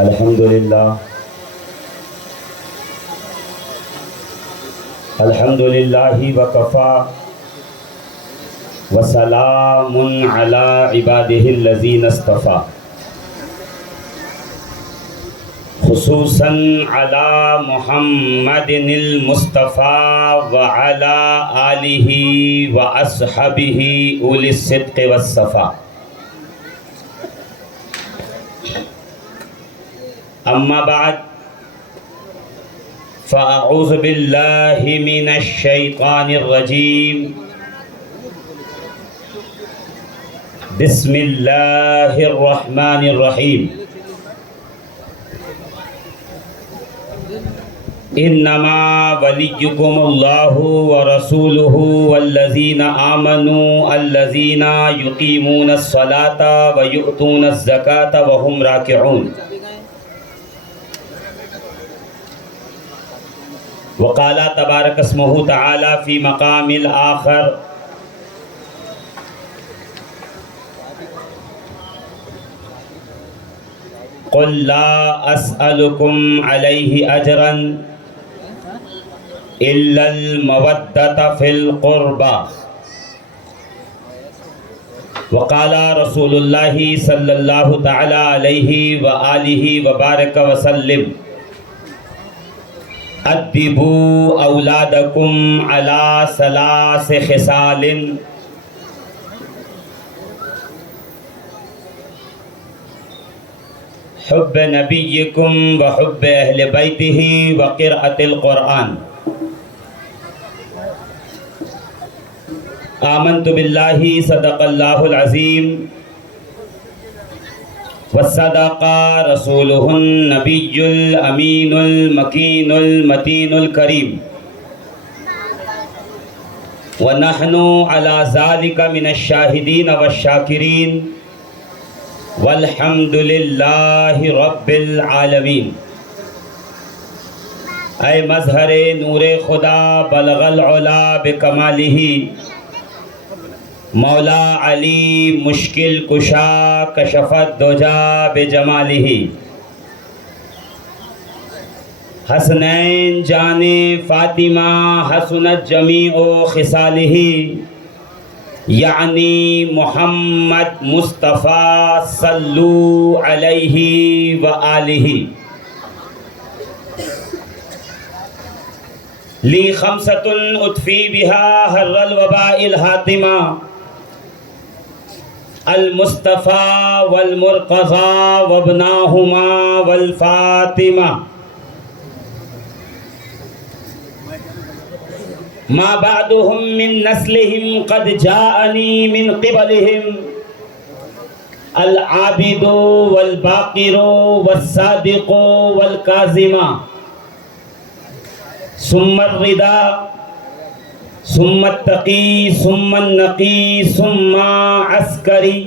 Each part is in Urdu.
الحمدللہ وکفا وسلام علی عبادہ الذین اصطفی، خصوصاً علی محمد المصطفیٰ وعلی آلہ واصحابہ اولی الصدق والصفا۔ اما بعد فاعوذ باللہ من الشیطان الرجیم، بسم اللہ الرحمن الرحیم۔ انما ولیکم اللہ ورسولہ والذین آمنوا الذین یقیمون الصلاة ویؤتون الزکاة وهم راکعون۔ وقال تبارک اسمہ تعالی فی مقام الآخر، قل لا اسألکم علیہ اجرا الا المودۃ فی القربى۔ وقال رسول اللہ صلی اللہ تعالی علیہ وآلہ وبارک وسلم، ادبوا اولادکم علی ثلاث خصال، حب نبیکم وحب اہل بیتہ وقراءۃ القرآن۔ آمنت باللہ صدق اللہ العظیم وصدق رسولہ النبی الامین المکین المتین الکریم، ونحن علی ذلک من الشاہدین والشاکرین، والحمد للہ رب العالمین۔ اے مظہر نور خدا بلغ العلا بکمالہ، مولا علی مشکل کشا کشف الدجا بجمالہ، حسنین جان فاطمہ حسنت جمیع خصالہ، یعنی محمد مصطفیٰ صلو علیہ وآلہ۔ لی خمسۃ اطفی بہا حر الوباء الحاتمہ، المصطفیٰ والمرتضیٰ وابناہما والفاطمہ۔ ما بعدهم من نسلهم قد جاءني من قبلهم العابد والباقر والصادق والكاظم، ثم الرضا ثم التقی ثم النقی ثم عسکری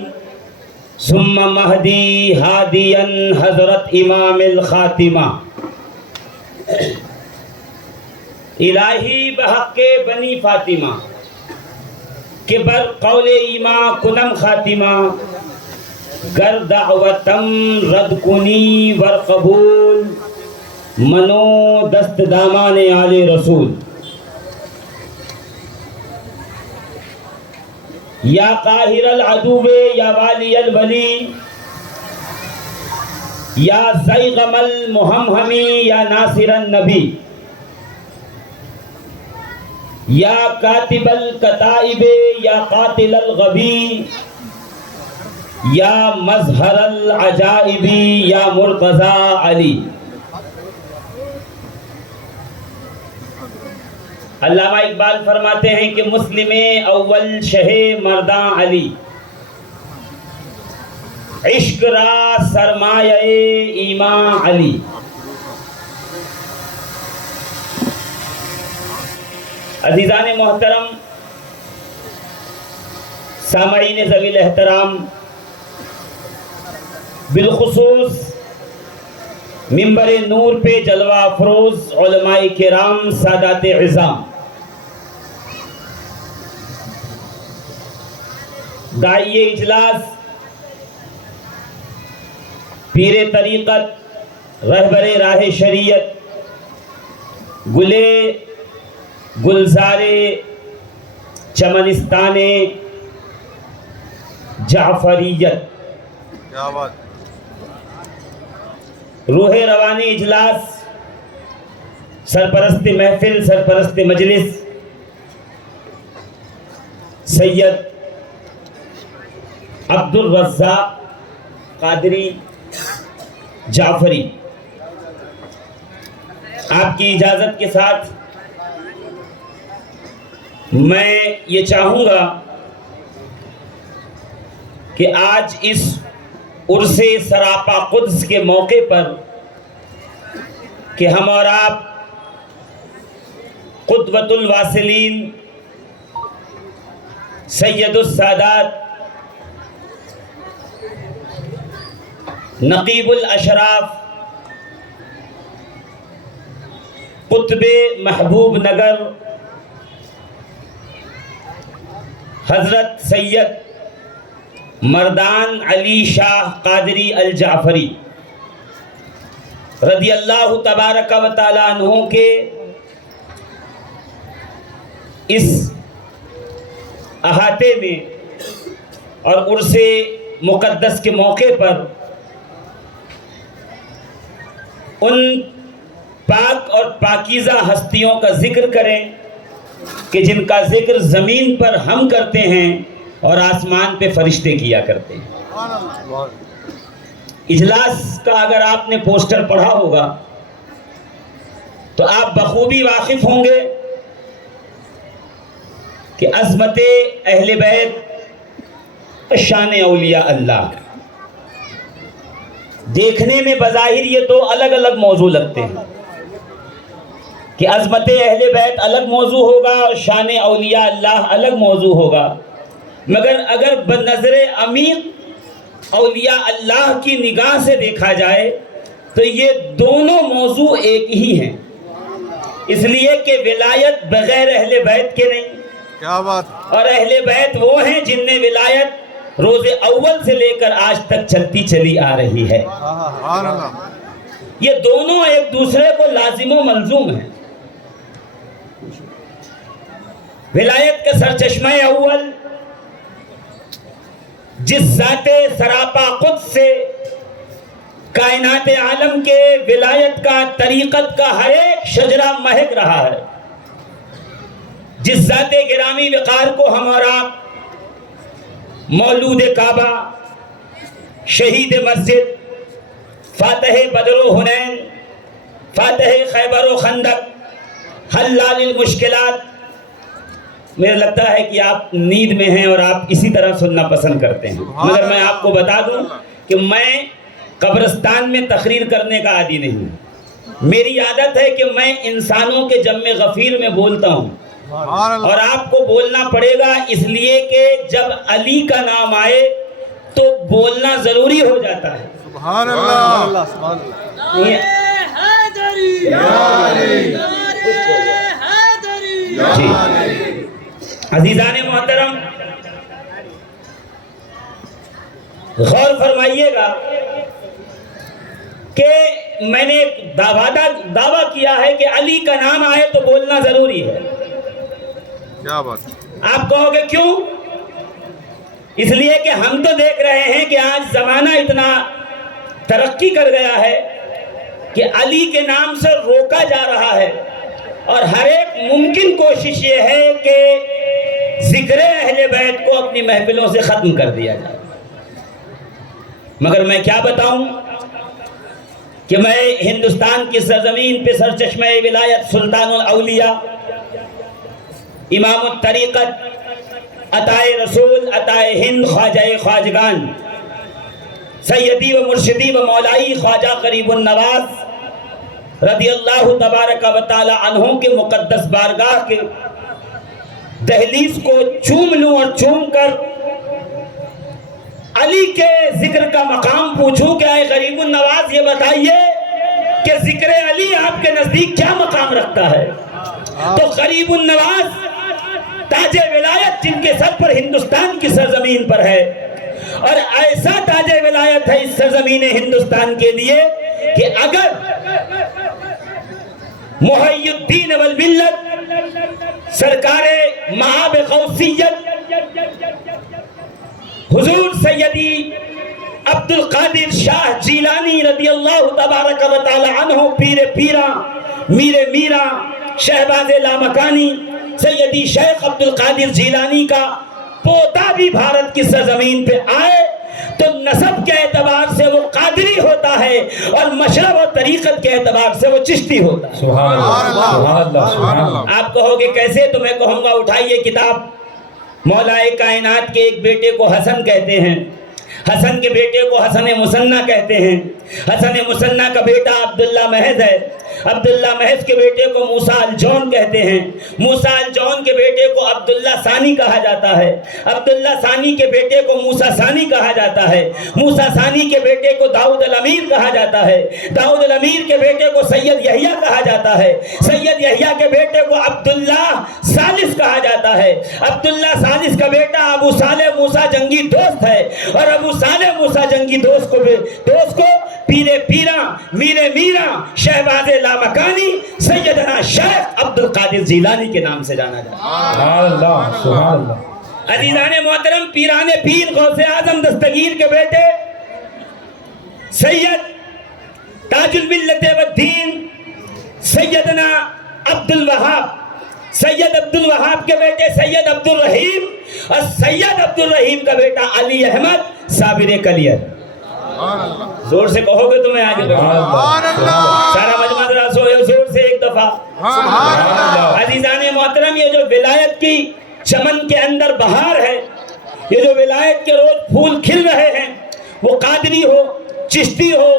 ثم مہدی ہادیا حضرت امام الخاتمہ۔ الہی بحق بنی فاطمہ کہ بر قول ایما کنم خاتمہ، گر دعوتم رد کنی ور قبول، منو دست دامان آل رسول۔ یا قاہر العدو یا والی الولی، یا زیغم المہمہمی یا ناصر النبی، یا کاتب الکتائب یا قاتل الغبی، یا مظہر العجائب یا مرتضی علی۔ علامہ اقبال فرماتے ہیں کہ مسلم اول شہ مرداں علی، عشق را سرمایہ ایمان علی۔ عزیزان محترم، سامعین ذوی الاحترام، بالخصوص منبر نور پہ جلوہ افروز علماء کرام، سادات عظام، داعی اجلاس، پیر طریقت رہبر راہ شریعت، گلے گلزارے چمنستان جعفریت، کیا بات، روح روانی اجلاس، سرپرست محفل، سرپرست مجلس سید عبد الرزاق قادری جعفری، آپ کی اجازت کے ساتھ میں یہ چاہوں گا کہ آج اس عرس سراپا قدس کے موقع پر کہ ہم اور آپ قدوۃ الواصلین سید السادات نقیب الاشراف قطب محبوب نگر حضرت سید مردان علی شاہ قادری الجعفری رضی اللہ تبارک و تعالی عنہ کے اس احاطے میں اور عرس مقدس کے موقع پر ان پاک اور پاکیزہ ہستیوں کا ذکر کریں کہ جن کا ذکر زمین پر ہم کرتے ہیں اور آسمان پہ فرشتے کیا کرتے ہیں۔ اجلاس کا اگر آپ نے پوسٹر پڑھا ہوگا تو آپ بخوبی واقف ہوں گے کہ عظمت اہل بیت، شان اولیاء اللہ، دیکھنے میں بظاہر یہ دو الگ الگ موضوع لگتے ہیں کہ عظمت اہل بیت الگ موضوع ہوگا اور شان اولیاء اللہ الگ موضوع ہوگا، مگر اگر بنظر عمیق اولیاء اللہ کی نگاہ سے دیکھا جائے تو یہ دونوں موضوع ایک ہی ہیں، اس لیے کہ ولایت بغیر اہل بیت کے نہیں، کیا بات، اور اہل بیت وہ ہیں جن نے ولایت روز اول سے لے کر آج تک چلتی چلی آ رہی ہے۔ سبحان اللہ، یہ دونوں ایک دوسرے کو لازم و ملزوم ہیں۔ ولایت کا سرچشمہ اول جس ذات سراپا قدس سے کائنات عالم کے ولایت کا، طریقت کا ہر ایک شجرہ مہک رہا ہے، جس ذات گرامی وقار کو ہم اور آپ مولود کعبہ، شہید مسجد، فاتح بدر و حنین، فاتح خیبر و خندق، حلال المشکلات، مجھے لگتا ہے کہ آپ نیند میں ہیں اور آپ اسی طرح سننا پسند کرتے ہیں، مگر میں آپ کو بتا دوں کہ میں قبرستان میں تقریر کرنے کا عادی نہیں ہوں، میری عادت ہے کہ میں انسانوں کے جمع غفیر میں بولتا ہوں، اور آپ کو بولنا پڑے گا اس لیے کہ جب علی کا نام آئے تو بولنا ضروری ہو جاتا ہے۔ سبحان اللہ، سبحان جی عزیزان محترم، غور فرمائیے گا کہ میں نے ایک دعویٰ کیا ہے کہ علی کا نام آئے تو بولنا ضروری ہے۔ کیا بات، آپ کہو گے کیوں؟ اس لیے کہ ہم تو دیکھ رہے ہیں کہ آج زمانہ اتنا ترقی کر گیا ہے کہ علی کے نام سے روکا جا رہا ہے، اور ہر ایک ممکن کوشش یہ ہے کہ ذکر اہل بیت کو اپنی محفلوں سے ختم کر دیا جائے، مگر میں کیا بتاؤں کہ میں ہندوستان کی سرزمین پہ سرچشمہ ولایت سلطان الاولیاء، امام الطریقت، عطائے رسول، عطائے ہند، خواجہ خواجگان، سیدی و مرشدی و مولائی خواجہ قریب النواز رضی اللہ تبارک و تعالی عنہ کے مقدس بارگاہ کے دہلیز کو چوم لوں اور چوم کر علی کے ذکر کا مقام پوچھوں کہ اے قریب النواز یہ بتائیے کہ ذکر علی آپ کے نزدیک کیا مقام رکھتا ہے؟ تو قریب النواز تاج ولایت جن کے سر پر ہندوستان کی سرزمین پر ہے، اور ایسا تاج ولایت ہے اس سرزمین ہندوستان کے لیے کہ اگر محی الدین والملت سرکار مآب غوثیت حضور سیدی عبد القادر شاہ جیلانی رضی اللہ تبارک و تعالی عنہ پیر پیرا میر میرا شہباز لامکانی سیدی شیخ عبد القادر جیلانی کا پوتا بھی بھارت کی سرزمین پہ آئے تو نسب کے اعتبار سے وہ قادری ہوتا ہے اور مشرب اور طریقت کے اعتبار سے وہ چشتی ہوتا ہے. سبحان اللہ سبحان اللہ سبحان اللہ. آپ کہو گے کیسے؟ تو میں کہوں گا اٹھائیے کتاب. مولائے کائنات کے ایک بیٹے کو حسن کہتے ہیں, حسن کے بیٹے کو حسن مثنیٰ کہتے ہیں, حسن مثنیٰ کا بیٹا عبداللہ محض ہے, عبداللہ محض کے بیٹے کو موسیٰ الجون کہتے ہیں, موسیٰ الجون کے بیٹے کو عبداللہ ثانی کہا جاتا ہے, عبداللہ ثانی کے بیٹے کو موسیٰ ثانی کہا جاتا ہے, موسیٰ ثانی کے بیٹے کو داؤد الامیر کہا جاتا ہے, داؤد الامیر کے بیٹے کو سید یحییٰ کہا جاتا ہے, سید یحییٰ کے بیٹے کو عبداللہ ثالث کہا جاتا ہے, عبداللہ ثالث کا بیٹا ابو صالح موسیٰ جنگی دوست ہے, اور ابو صالح موسیٰ جنگی دوست کو پیر پیرا میر میرا شہباز لامکانی سیدنا شیخ عبد القادر جیلانی کے نام سے جانا جاتا ہے. سبحان اللہ سبحان اللہ. عزیزان محترم, پیران پیر غوث اعظم دستگیر کے بیٹے سید تاج الملت والدین سیدنا عبد الوہاب, سید عبد الوہاب کے بیٹے سید عبد الرحیم, اور سید عبد الرحیم کا بیٹا علی احمد صابر کلیر. زور سے کہو گے تو میں آگے بڑھوں. سارا مجمع ذرا زور سے ایک دفعہ. عزیزان محترم, یہ جو ولایت کی چمن کے اندر بہار ہے, یہ جو ولایت کے روز پھول کھل رہے ہیں, وہ قادری ہو, چشتی ہو,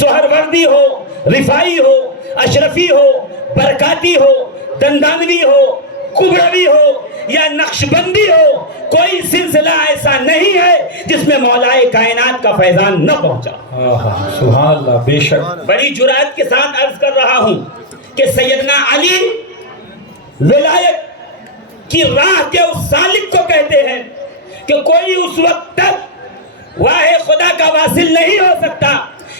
سہروردی ہو, رفائی ہو, اشرفی ہو, برکاتی ہو, دندانوی ہو, کبروی ہو یا نقشبندی ہو, کوئی سلسلہ ایسا نہیں ہے جس میں مولائے کائنات کا فیضان نہ پہنچا. سبحان اللہ. بے شک بڑی جرات کے ساتھ عرض کر رہا ہوں کہ سیدنا علی ولایت کی راہ کے اس سالک کو کہتے ہیں کہ کوئی اس وقت تک واہ خدا کا واصل نہیں ہو سکتا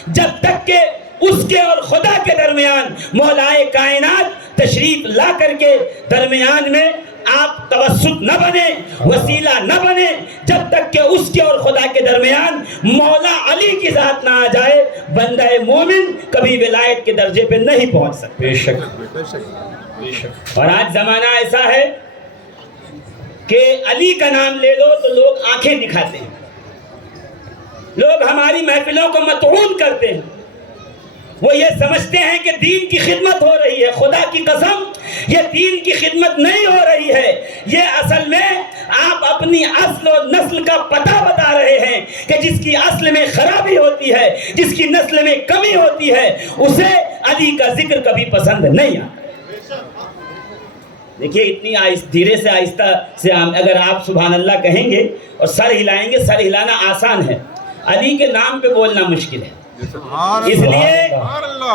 جب تک کہ اس کے اور خدا کے درمیان مولائے کائنات تشریف لا کر کے درمیان میں آپ توسط نہ بنے, وسیلہ نہ بنے, جب تک کہ اس کے اور خدا کے درمیان مولا علی کی ذات نہ آ جائے, بندہ مومن کبھی ولایت کے درجے پہ نہیں پہنچ سکتا. بے شک بے شک. اور آج زمانہ ایسا ہے کہ علی کا نام لے لو تو لوگ آنکھیں دکھاتے ہیں, لوگ ہماری محفلوں کو مطعون کرتے ہیں, وہ یہ سمجھتے ہیں کہ دین کی خدمت ہو رہی ہے. خدا کی قسم یہ دین کی خدمت نہیں ہو رہی ہے, یہ اصل میں آپ اپنی اصل و نسل کا پتہ بتا رہے ہیں کہ جس کی اصل میں خرابی ہوتی ہے, جس کی نسل میں کمی ہوتی ہے, اسے علی کا ذکر کبھی پسند نہیں آتا. دیکھیے اتنی دھیرے سے آہستہ سے اگر آپ سبحان اللہ کہیں گے اور سر ہلائیں گے, سر ہلانا آسان ہے, علی کے نام پہ بولنا مشکل ہے. اس لیے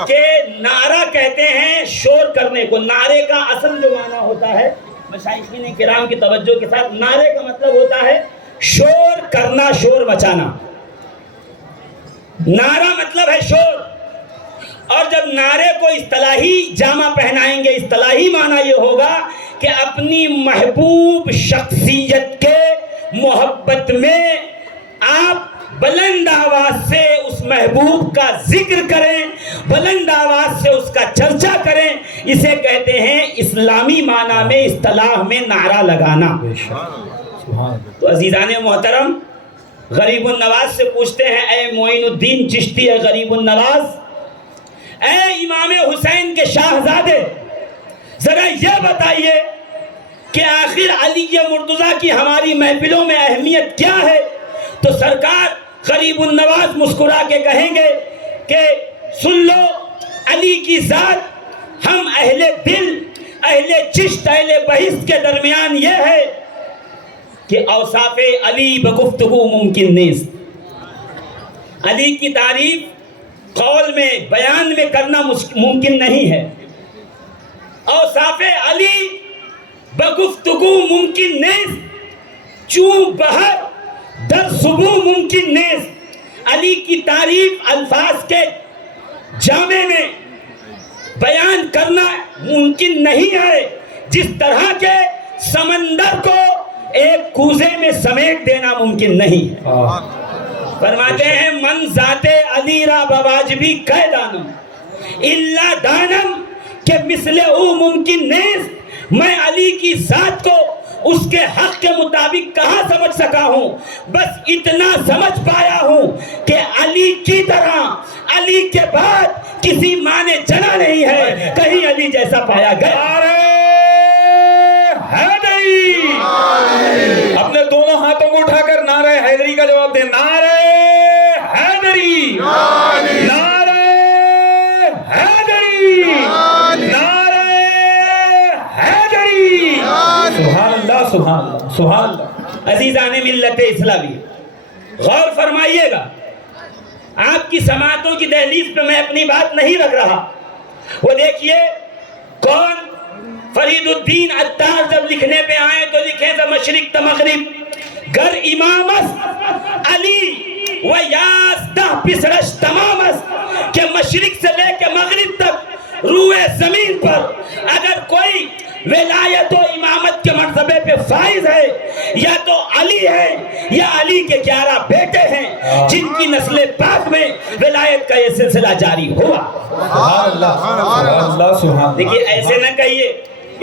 کہ نعرہ کہتے ہیں شور کرنے کو. نعرے کا اصل جو معنی ہوتا ہے مشائخین کرام کی توجہ کے ساتھ, نعرے کا مطلب ہوتا ہے شور کرنا, شور مچانا. نعرہ مطلب ہے شور. اور جب نعرے کو اصطلاحی جامہ پہنائیں گے, اصطلاحی معنی یہ ہوگا کہ اپنی محبوب شخصیت کے محبت میں آپ بلند آواز سے اس محبوب کا ذکر کریں, بلند آواز سے اس کا چرچا کریں. اسے کہتے ہیں اسلامی معنی میں اصطلاح میں نعرہ لگانا. تو عزیزان محترم, غریب النواز سے پوچھتے ہیں, اے معین الدین چشتی ہے غریب النواز, اے امام حسین کے شاہزادے, ذرا یہ بتائیے کہ آخر علی مرتضیٰ کی ہماری محفلوں میں اہمیت کیا ہے؟ تو سرکار غریب النواز مسکرا کے کہیں گے کہ سن لو, علی کی ذات ہم اہل دل, اہل چشت, اہل بحث کے درمیان یہ ہے کہ اوصاف علی بگفتگو ممکن نیست. علی کی تعریف قول میں, بیان میں کرنا ممکن نہیں ہے. اوصاف علی بگفتگو ممکن نیست, چون بہر در صبح ممکن نیست. علی کی تعریف الفاظ کے جامع میں بیان کرنا ممکن نہیں ہے، جس طرح کے سمندر کو ایک کوزے میں سمیٹ دینا ممکن نہیں ہے۔ فرماتے ہیں من ذات علی را بواجبی کہ دانم الا دانم کہ مثل او ممکن نیست، میں علی کی ذات کو اس کے حق کے مطابق کہاں سمجھ سکا ہوں، بس اتنا سمجھ پایا ہوں کہ علی کی طرح علی کے بعد کسی ماں نے جنا نہیں ہے، کہیں علی جیسا پایا گیا۔ حیدری، اپنے دونوں ہاتھوں کو اٹھا کر نعرہ حیدری کا جواب دیں۔ نعرہ حیدری، نعرہ حیدری، نعرہ حیدری۔ سبحان اللہ، سبحان اللہ، سبحان اللہ۔ عزیزان ملت اسلامی، غور فرمائیے گا، آپ کی سماعتوں کی دہلیز پہ میں اپنی بات نہیں رکھ رہا۔ وہ دیکھیے کون فرید الدین عطار جب لکھنے پہ آئے تو لکھیں ز مشرق تا مغرب گر امامس علی و یازدہ پسرش تمامس، کہ مشرق سے لے کے مغرب تک روئے زمین پر اگر کوئی ولایت و امامت کے مرتبے پہ فائز ہے یا تو علی ہے یا علی کے 11 بیٹے ہیں جن کی نسل پاک میں ولایت کا یہ سلسلہ جاری ہوا۔ سبحان اللہ، سبحان اللہ، سبحان اللہ۔ دیکھیے ایسے نہ کہیے،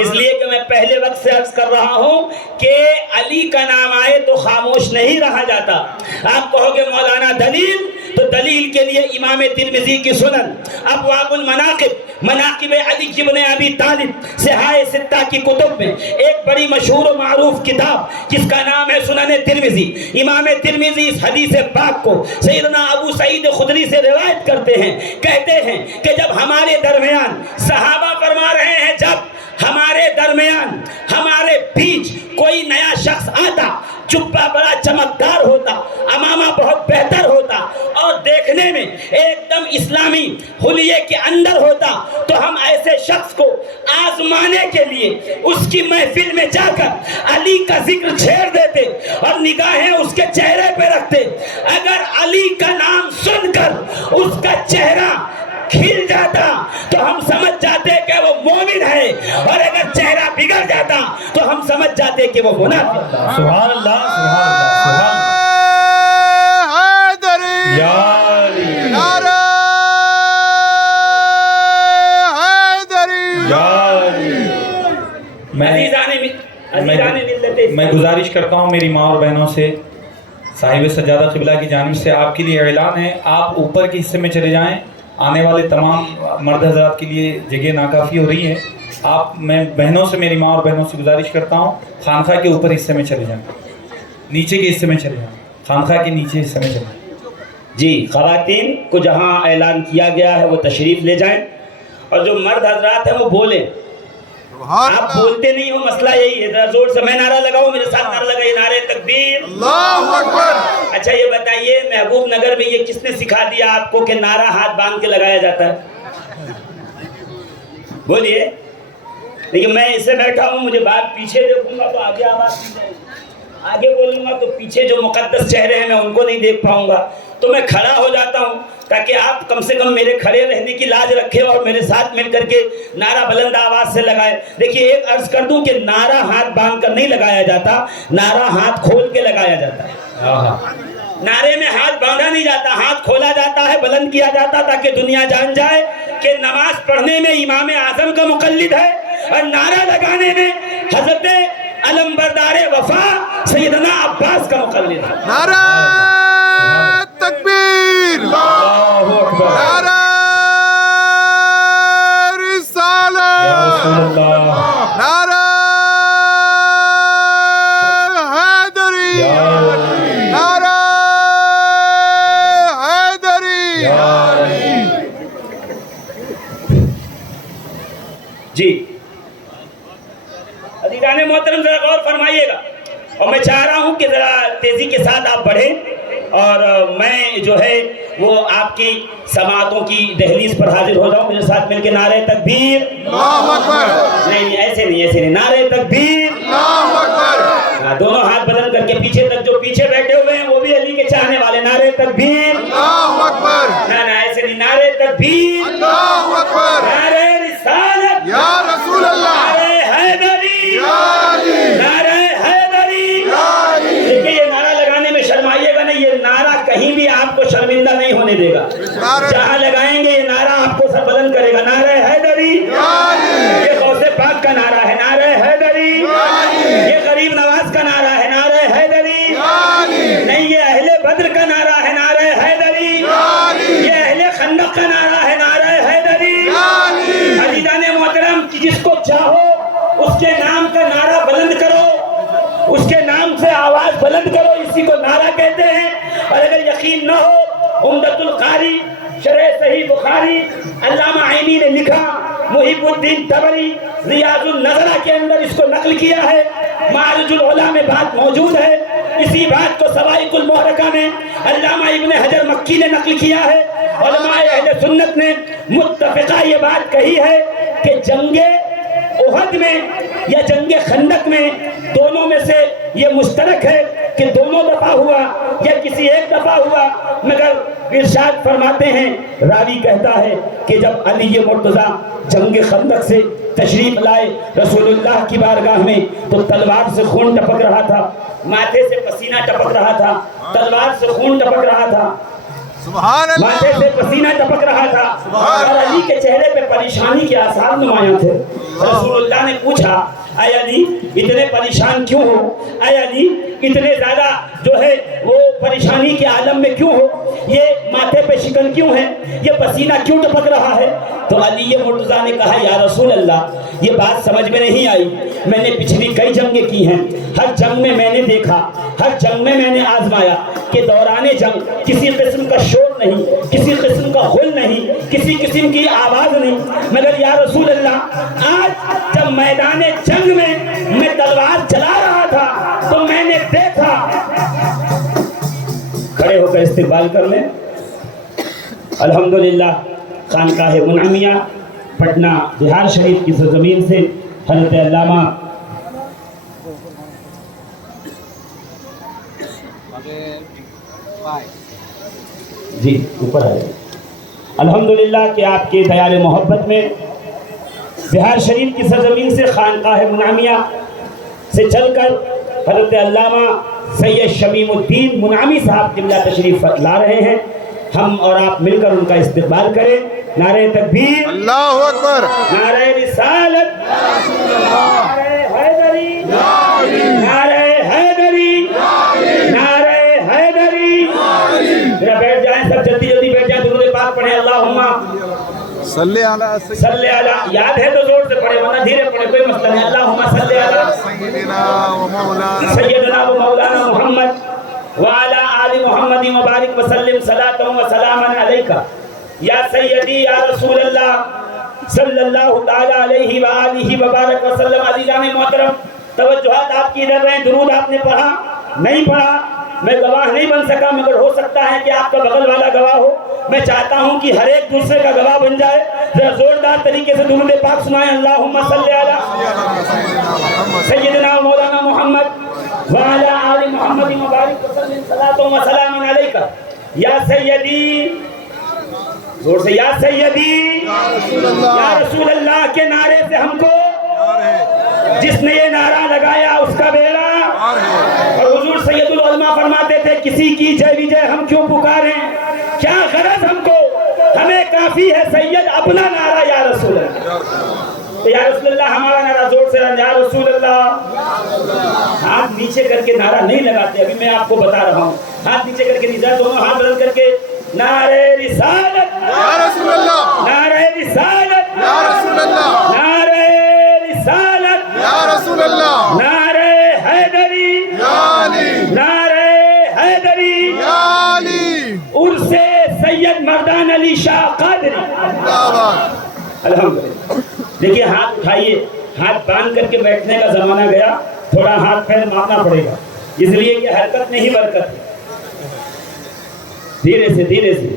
اس لیے کہ میں پہلے وقت سے عرض کر رہا ہوں کہ علی کا نام آئے تو خاموش نہیں رہا جاتا۔ آپ کہو گے مولانا دلیل، تو دلیل کے لیے امام ترمذی کی سنن، ابواب المناقب، مناقب علی ابن ابی طالب، صحاح ستہ کی کتب میں ایک بڑی مشہور و معروف کتاب جس کا نام ہے سنن ترمذی، امام ترمذی اس حدیث پاک کو سیدنا ابو سعید خدری سے روایت کرتے ہیں، کہتے ہیں کہ جب ہمارے درمیان صحابہ فرما رہے ہیں، جب ہمارے درمیان ہمارے بیچ کوئی نیا شخص آتا، جبہ بڑا چمکدار ہوتا، امامہ بہت بہتر ہوتا اور دیکھنے میں ایک دم اسلامی حلیے کے اندر ہوتا، تو ہم ایسے شخص کو آزمانے کے لیے اس کی محفل میں جا کر علی کا ذکر چھیڑ دیتے اور نگاہیں اس کے چہرے پہ رکھتے۔ اگر علی کا نام سن کر اس کا چہرہ کھل جاتا تو ہم سمجھ جاتے کہ وہ مومن ہے، اور اگر چہرہ بگڑ جاتا تو ہم سمجھ جاتے کہ وہ منافق ہے۔ سبحان اللہ، سبحان اللہ، سبحان اللہ۔ حیدری، یا علی، نعرہ حیدری، یا علی۔ میں گزارش کرتا ہوں میری ماں اور بہنوں سے، صاحب سجادہ قبلہ کی جانب سے آپ کے لیے اعلان ہے، آپ اوپر کے حصے میں چلے جائیں، آنے والے تمام مرد حضرات کے لیے جگہ ناکافی ہو رہی ہے۔ میں بہنوں سے، میری ماں اور بہنوں سے گزارش کرتا ہوں خانقاہ کے اوپر حصے میں چلے جائیں، نیچے کے حصے میں چلے جائیں، خانقاہ کے نیچے حصے میں چلے جائیں۔ جی، خواتین کو جہاں اعلان کیا گیا ہے وہ تشریف لے جائیں، اور جو مرد حضرات ہیں وہ بولیں۔ آپ بولتے نہیں ہو، مسئلہ یہی ہے۔ ذرا زور سے میں نعرہ لگاؤں، میرے ساتھ نعرہ لگائیے، نعرہ تکبیر، اللہ اکبر۔ اچھا یہ بتائیے محبوب نگر میں یہ کس نے سکھا دیا آپ کو کہ نعرہ ہاتھ باندھ کے لگایا جاتا ہے؟ بولیے۔ لیکن میں اس سے بیٹھا ہوں، مجھے بات پیچھے دیکھوں گا تو آگے آواز نہیں جائے گی، آگے بولوں گا تو پیچھے جو مقدس چہرے ہیں میں ان کو نہیں دیکھ پاؤں گا، تو میں کھڑا ہو جاتا ہوں تاکہ آپ کم سے کم میرے کھڑے رہنے کی لاج رکھے اور میرے ساتھ مل کر کے نعرہ بلند آواز سے لگائے۔ دیکھیے ایک عرض کر دوں کہ نعرہ ہاتھ باندھ کر نہیں لگایا جاتا، نعرہ ہاتھ کھول کے لگایا جاتا ہے۔ نعرے میں ہاتھ باندھا نہیں جاتا، ہاتھ کھولا جاتا ہے، بلند کیا جاتا تاکہ دنیا جان جائے کہ نماز پڑھنے میں امام اعظم کا مقلد ہے، اور نعرہ لگانے میں حضرت علمبردار وفا سیدنا عباس کا مقلد ہے۔ نعرہ تکبیر، اللہ اکبر، نعرہ رسالت، یا رسول اللہ، نعرہ حیدری، یا علی، نعرہ حیدری۔ یا علی۔ جی عزیزان محترم، ذرا غور فرمائیے گا، اور میں چاہ رہا ہوں کہ ذرا تیزی کے ساتھ آپ بڑھیں، اور میں جو ہے وہ آپ کی سماعتوں کی دہلیز پر حاضر ہو جاؤں۔ میرے ساتھ مل کے نعرہ تکبیر، اللہ اکبر، نہیں ایسے نہیں، نعرہ تکبیر، اللہ اکبر، دونوں ہاتھ بلند کر کے پیچھے تک، جو پیچھے بیٹھے ہوئے ہیں وہ بھی علی کے چاہنے والے، نعرہ تکبیر، اللہ اکبر، نہ ایسے نہیں، نعرہ تکبیر اللہ اکبر نعرہ رسالت یا رسول اللہ نعرہ حیدری یا علی نعرہ حیدری یا علی دیکھیں یہ نعرہ لگانے میں شرمائیے گا نہیں یہ نعرہ کہیں بھی آپ کو شرمندہ نہیں ہونے دے گا جہاں لگائیں گے یہ نعرہ آپ کو سر بلند کرے گا نعرہ حیدری یا علی یہ غوث پاک کا نعرہ ہے نعرہ حیدری یہ غریب نواز کا نعرہ ہے نعرہ حیدری یا علی نہیں یہ اہل بدر کا نعرہ ہے نعرہ حیدری یہ اہل خندق کا نعرہ ہے نعرہ حیدری عزیزان محترم جس کو چاہو اس کے نام کا نعرہ بلند کرو اس کے نام سے آواز بلند کرو اسی کو نعرہ کہتے ہیں اور اگر یقین نہ ہو عمدۃ القاری شرح صحیح بخاری علامہ عینی نے لکھا محب الدین طبری ریاض النظرہ کے اندر اس کو نقل کیا ہے معارج العلا میں بات موجود ہے اسی بات کو سوائق المحرکہ میں علامہ ابن حجر مکی نے نقل کیا ہے علماء اہل سنت نے متفقہ یہ بات کہی ہے کہ جنگ احد میں یا جنگ خندق میں دونوں میں سے یہ مشترک ہے کہ دونوں دفعہ ہوا یا کسی ایک دفعہ ہوا مگر ارشاد فرماتے ہیں راوی کہتا ہے کہ جب علی مرتضیٰ جنگ خندق سے تشریف لائے رسول اللہ کی بارگاہ میں تو تلوار سے خون ٹپک رہا تھا ماتھے سے پسینہ ٹپک رہا تھا تلوار سے خون ٹپک رہا تھا سبحان ماتھے اللہ سے پسینہ ٹپک رہا تھا اور علی کے چہرے پہ پریشانی کے آثار نمایاں تھے رسول اللہ نے پوچھا اے علی اتنے پریشان کیوں ہو اے علی اتنے زیادہ جو ہے وہ پریشانی کے عالم میں کیوں ہو یہ ماتھے پہ شکن کیوں ہے یہ پسینہ کیوں ٹپک رہا ہے تو علی مرتضیٰ نے کہا یا رسول اللہ یہ بات سمجھ میں نہیں آئی میں نے پچھلی کئی جنگیں کی ہیں ہر جنگ میں میں نے دیکھا ہر جنگ میں میں نے آزمایا کہ دوران جنگ کسی قسم کا شور نہیں کسی قسم کا غل نہیں کسی قسم کی آواز نہیں مگر یا رسول اللہ آج جب میدان جنگ میں تلوار چلا رہا تھا تو میں نے دیکھا کھڑے ہو کر استقبال کر لیں الحمدللہ خانقاہ منعمیہ پٹنہ بہار شریف کی سرزمین سے حضرت علامہ جی اوپر آئے الحمدللہ کہ آپ کے دیار محبت میں بہار شریف کی سرزمین سے خانقاہ منعمیہ سے چل کر حضرت علامہ سید شمیم الدین منعمی صاحب قبلہ تشریف لا رہے ہیں ہم اور آپ مل کر ان کا استقبال کریں نعرہ تکبیر اللہ اکبر نعرہ رسالت نعرہ حیدری نعرہ حیدری نعرہ حیدری ذرا بیٹھ جائیں سب جلدی جلدی بیٹھ جائیں درود پاک پڑھیں اللہم صلی علی صلی علی یاد ہے تو زور سے پڑھیں ورنہ دھیرے پڑھیں کوئی مسئلہ نہیں اللہم صلی علی سیدنا و مولانا محمد وعلی آل محمد مبارک وسلم صلاۃ و سلاما علیکہ یا سیدی یا رسول اللہ صلی اللہ تعالی علیہ وآلہ وبارک وسلم عزیزان محترم توجہات آپ کی ادھر رہیں درود آپ نے پڑھا نہیں پڑھا میں گواہ نہیں بن سکا مگر ہو سکتا ہے کہ آپ کا بغل والا گواہ ہو میں چاہتا ہوں کہ ہر ایک دوسرے کا گواہ بن جائے ذرا زوردار طریقے سے درود پاک سنائیں اللہم صلی علی سیدنا مولانا محمد وعلی آل محمد مبارک وسلم صلاۃ و سلام علیکہ یا سیدی زور سے یا سیدی یا رسول اللہ کے نعرے سے ہم کو جس نے یہ نعرہ لگایا اس کا بیڑا اور حضور سید العلماء فرماتے تھے کسی کی جے وجے ہم کیوں پکاریں کیا غرض ہم کو ہمیں کافی ہے سید اپنا نعرہ یا رسول اللہ تو یا رسول اللہ ہمارا نعرہ زور سے یا رسول اللہ ہاتھ نیچے کر کے نعرہ نہیں لگاتے ابھی میں آپ کو بتا رہا ہوں ہاتھ نیچے کر کے نیچے دونوں ہاتھ بلند کر کے نعرہ رسالت یا رسول اللہ نعرہ رسالت یا رسول اللہ نعرہ رسالت یا رسول اللہ نعرہ حیدری یا علی نعرہ حیدری یا علی عرس سید مردان علی شاہ قادری الحمدللہ دیکھیے ہاتھ اٹھائیے ہاتھ باندھ کر کے بیٹھنے کا زمانہ گیا تھوڑا ہاتھ پیر مارنا پڑے گا اس لیے کہ حرکت نہیں برکت ہے دھیرے سے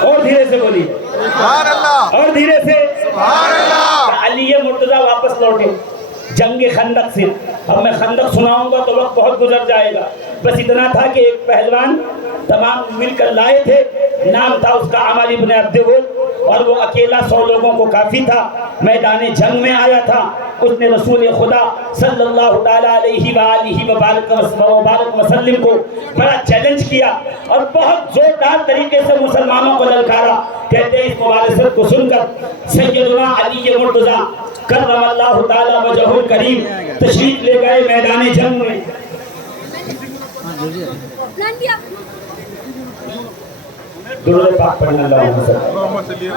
اور دھیرے سے بولیے سبحان اللہ اور دھیرے سے سبحان اللہ علی مرتضیٰ واپس لوٹے جنگ خندق سے اب میں خندق سناؤں گا تو وقت بہت گزر جائے گا بس اتنا تھا کہ ایک پہلوان تمام مل کر لائے تھے نام تھا اس کا عمر ابن عبد ود اور وہ اکیلا 100 لوگوں کو کافی تھا، میدان جنگ میں آیا تھا، اس نے رسول خدا صلی اللہ تعالیٰ علیہ وآلہ وبارک وسلم کو بڑا چیلنج کیا اور بہت زوردار طریقے سے مسلمانوں کو للکارا۔ کہتے ہیں اس مبارزت کو سن کر سیدنا علی مرتضیٰ کرم اللہ تعالیٰ وجہہ الکریم تشریف لے گئے میدان جنگ میں۔ درود پاک پڑھنا اللہم صلی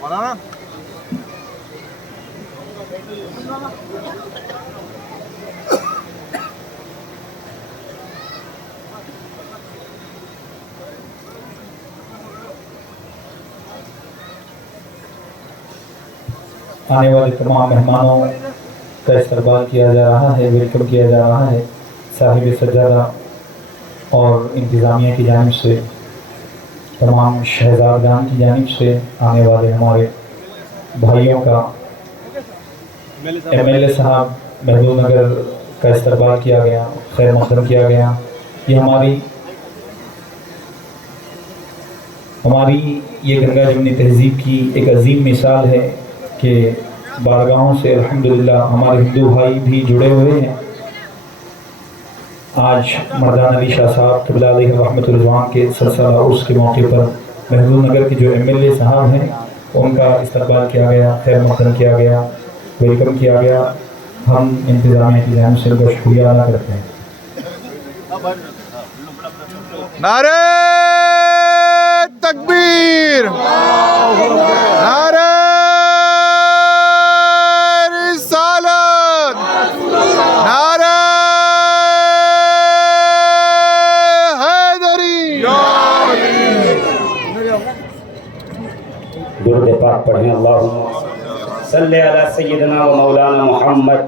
مولانا آنے والے تمام مہمانوں کا استقبال کیا جا رہا ہے، ویلکم کیا جا رہا ہے صاحب سجادہ اور انتظامیہ کی جانب سے، تمام شہزادگان کی جانب سے آنے والے ہمارے بھائیوں کا ایم ایل اے صاحب محبوب نگر کا استقبال کیا گیا، خیر مقدم کیا گیا۔ یہ ہماری یہ گنگا جمنی تہذیب کی ایک عظیم مثال ہے کہ بارگاہوں سے الحمدللہ ہمارے ہندو بھائی بھی جڑے ہوئے ہیں۔ آج مردان علی شاہ صاحب قبلہ علیہ رحمۃ الرضوان کے سلسلہ عرس کے موقع پر محبوب نگر کے جو ایم ایل اے صاحب ہیں ان کا استقبال کیا گیا، خیر مقدم کیا گیا، ویلکم کیا گیا۔ ہم انتظامیہ کی جانب سے ان کا شکریہ ادا کرتے ہیں۔ نعرہ تکبیر، نعرہ رسالت، نعرہ حیدری۔ درود پاک پڑھیں اللہم صلی علی سیدنا و مولانا محمد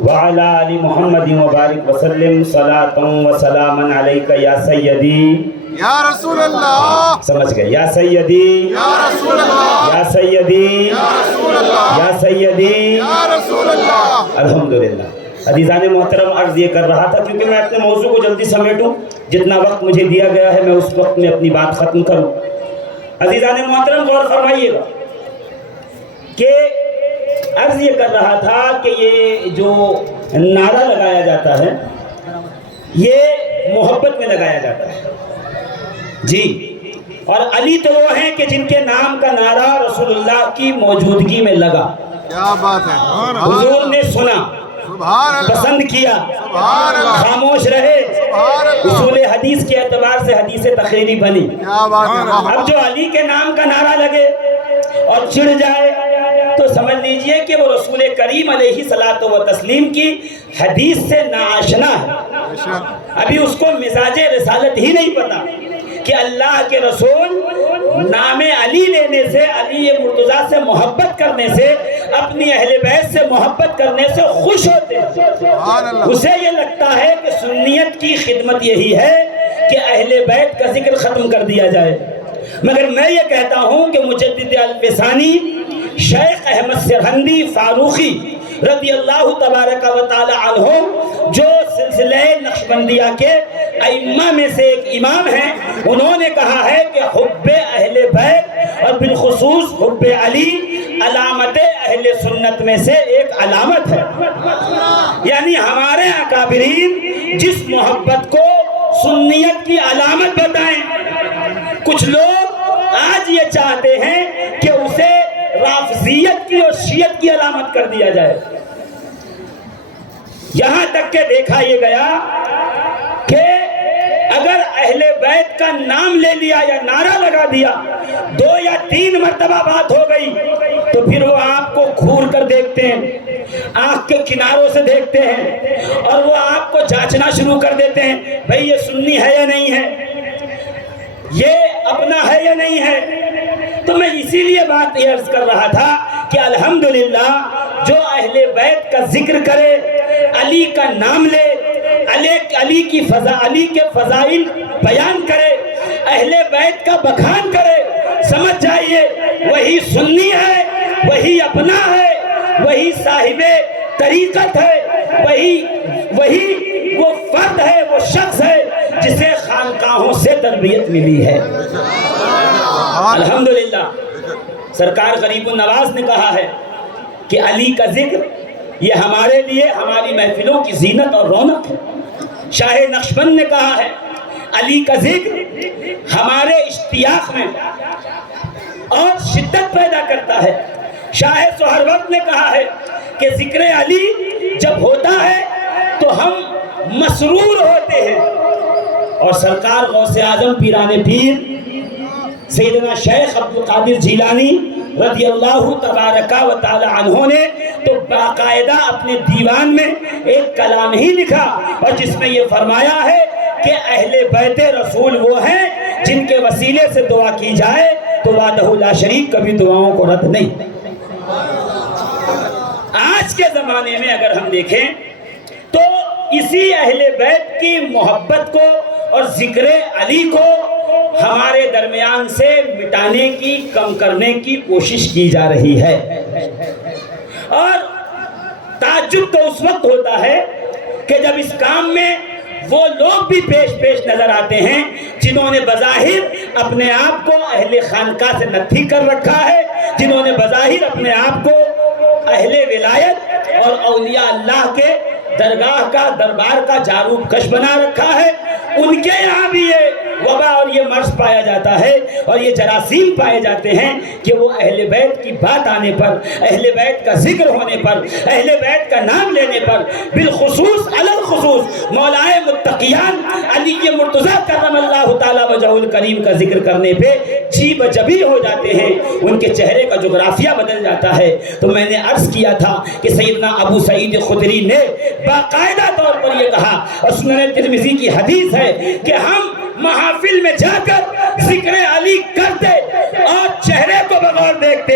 وعلی آل محمد وبارک وسلم صلاۃ و سلاما علیک یا سیدی یا رسول اللہ، سمجھ گئے، یا سیدی یا رسول اللہ، یا سیدی یا رسول اللہ، یا سیدی یا رسول اللہ۔ الحمدللہ۔ عزیزان محترم، عرض یہ کر رہا تھا کیونکہ میں اپنے موضوع کو جلدی سمیٹوں، جتنا وقت مجھے دیا گیا ہے میں اس وقت میں اپنی بات ختم کروں۔ عزیزان محترم غور فرمائیے گا کہ عرض یہ کر رہا تھا کہ یہ جو نعرہ لگایا جاتا ہے یہ محبت میں لگایا جاتا ہے جی، اور علی تو وہ ہیں کہ جن کے نام کا نعرہ رسول اللہ کی موجودگی میں لگا، کیا بات ہے، حضور نے سنا، سبحان اللہ، پسند کیا، سبحان اللہ، خاموش رہے، سبحان اللہ، اصول حدیث کے اعتبار سے حدیث تقریری بنی۔ کیا بات ہے۔ اب جو علی کے نام کا نعرہ لگے اور چڑھ جائے تو سمجھ لیجئے کہ وہ رسول کریم علیہ الصلوۃ والتسلیم کی حدیث سے ناآشنا ہے، ابھی اس کو مزاج رسالت ہی نہیں پتا کہ اللہ کے رسول نام علی لینے سے، علی مرتضیٰ سے محبت کرنے سے، اپنی اہل بیت سے محبت کرنے سے خوش ہوتے ہیں۔ اسے یہ لگتا ہے کہ سنیت کی خدمت یہی ہے کہ اہل بیت کا ذکر ختم کر دیا جائے، مگر میں یہ کہتا ہوں کہ مجدد الفسانی شیخ احمد سرہندی فاروقی رضی اللہ تبارک و تعالی عنہ جو سلسلہ نقشبندیہ کے ائمہ میں سے ایک امام ہیں، انہوں نے کہا ہے کہ حب اہل بیت اور بالخصوص حب علی علامت اہل سنت میں سے ایک علامت ہے۔ یعنی ہمارے اکابرین جس محبت کو سنیت کی علامت بتائیں، کچھ لوگ آج یہ چاہتے ہیں کہ اسے رافضیت کی اور شیعت کی علامت کر دیا جائے۔ یہاں تک کہ دیکھا یہ گیا کہ اگر اہل بیت کا نام لے لیا یا نعرہ لگا دیا، 2 یا 3 مرتبہ بات ہو گئی، تو پھر وہ آپ کو گھور کر دیکھتے ہیں، آنکھ کے کناروں سے دیکھتے ہیں، اور وہ آپ کو جانچنا شروع کر دیتے ہیں، بھئی یہ سنی ہے یا نہیں ہے، یہ اپنا ہے یا نہیں ہے۔ تو میں اسی لیے بات یہ عرض کر رہا تھا کہ الحمدللہ جو اہل بیت کا ذکر کرے، علی کا نام لے، علی کے فضائل بیان کرے، اہل بیت کا بخان کرے، سمجھ جائیے وہی سنی ہے، وہی اپنا ہے، وہی صاحب طریقت ہے، وہی وہ فرد ہے، وہ شخص ہے جسے خانقاہوں سے تربیت ملی ہے۔ الحمدللہ سرکار غریب النواز نے کہا ہے کہ علی کا ذکر یہ ہمارے لیے ہماری محفلوں کی زینت اور رونق ہے۔ شاہ نقشبند نے کہا ہے علی کا ذکر ہمارے اشتیاق میں اور شدت پیدا کرتا ہے۔ شاہ سہروردی نے کہا ہے کہ ذکر علی جب ہوتا ہے تو ہم مسرور ہوتے ہیں۔ اور سرکار غوث اعظم پیران پیر سیدنا شیخ عبدالقادر جیلانی رضی اللہ تبارک و تعالی عنہ نے تو باقاعدہ اپنے دیوان میں ایک کلام ہی لکھا، اور جس میں یہ فرمایا ہے کہ اہل بیت رسول وہ ہیں جن کے وسیلے سے دعا کی جائے تو وحدہ لا شریک کبھی دعاؤں کو رد نہیں۔ آج کے زمانے میں اگر ہم دیکھیں تو اسی اہل بیت کی محبت کو اور ذکر علی کو ہمارے درمیان سے مٹانے کی، کم کرنے کی کوشش کی جا رہی ہے۔ اور تعجب تو اس وقت ہوتا ہے کہ جب اس کام میں وہ لوگ بھی پیش نظر آتے ہیں جنہوں نے بظاہر اپنے آپ کو اہل خانقاہ سے نتھی کر رکھا ہے، جنہوں نے بظاہر اپنے آپ کو اہل ولایت اور اولیاء اللہ کے درگاہ کا، دربار کا جاروب کش بنا رکھا ہے۔ ان کے یہاں بھی یہ وبا اور یہ مرض پایا جاتا ہے اور یہ جراثیم پائے جاتے ہیں کہ وہ اہل بیت کی بات آنے پر، اہل بیت کا ذکر ہونے پر، اہل بیت کا نام لینے پر، بالخصوص الخصوص مولائے متقیان علی مرتضیٰ کرم اللہ تعالی وجہہ الکریم کا ذکر کرنے پہ جی بجبی ہو جاتے ہیں، ان کے چہرے کا جغرافیہ بدل جاتا ہے۔ تو میں نے عرض کیا تھا کہ سیدنا ابو سعید خدری نے باقاعدہ طور پر یہ کہا، اور سنن ترمذی کی حدیث ہے کہ ہم محافل میں جا کر ذکر علی کرتے اور چہرے کو بغور دیکھتے،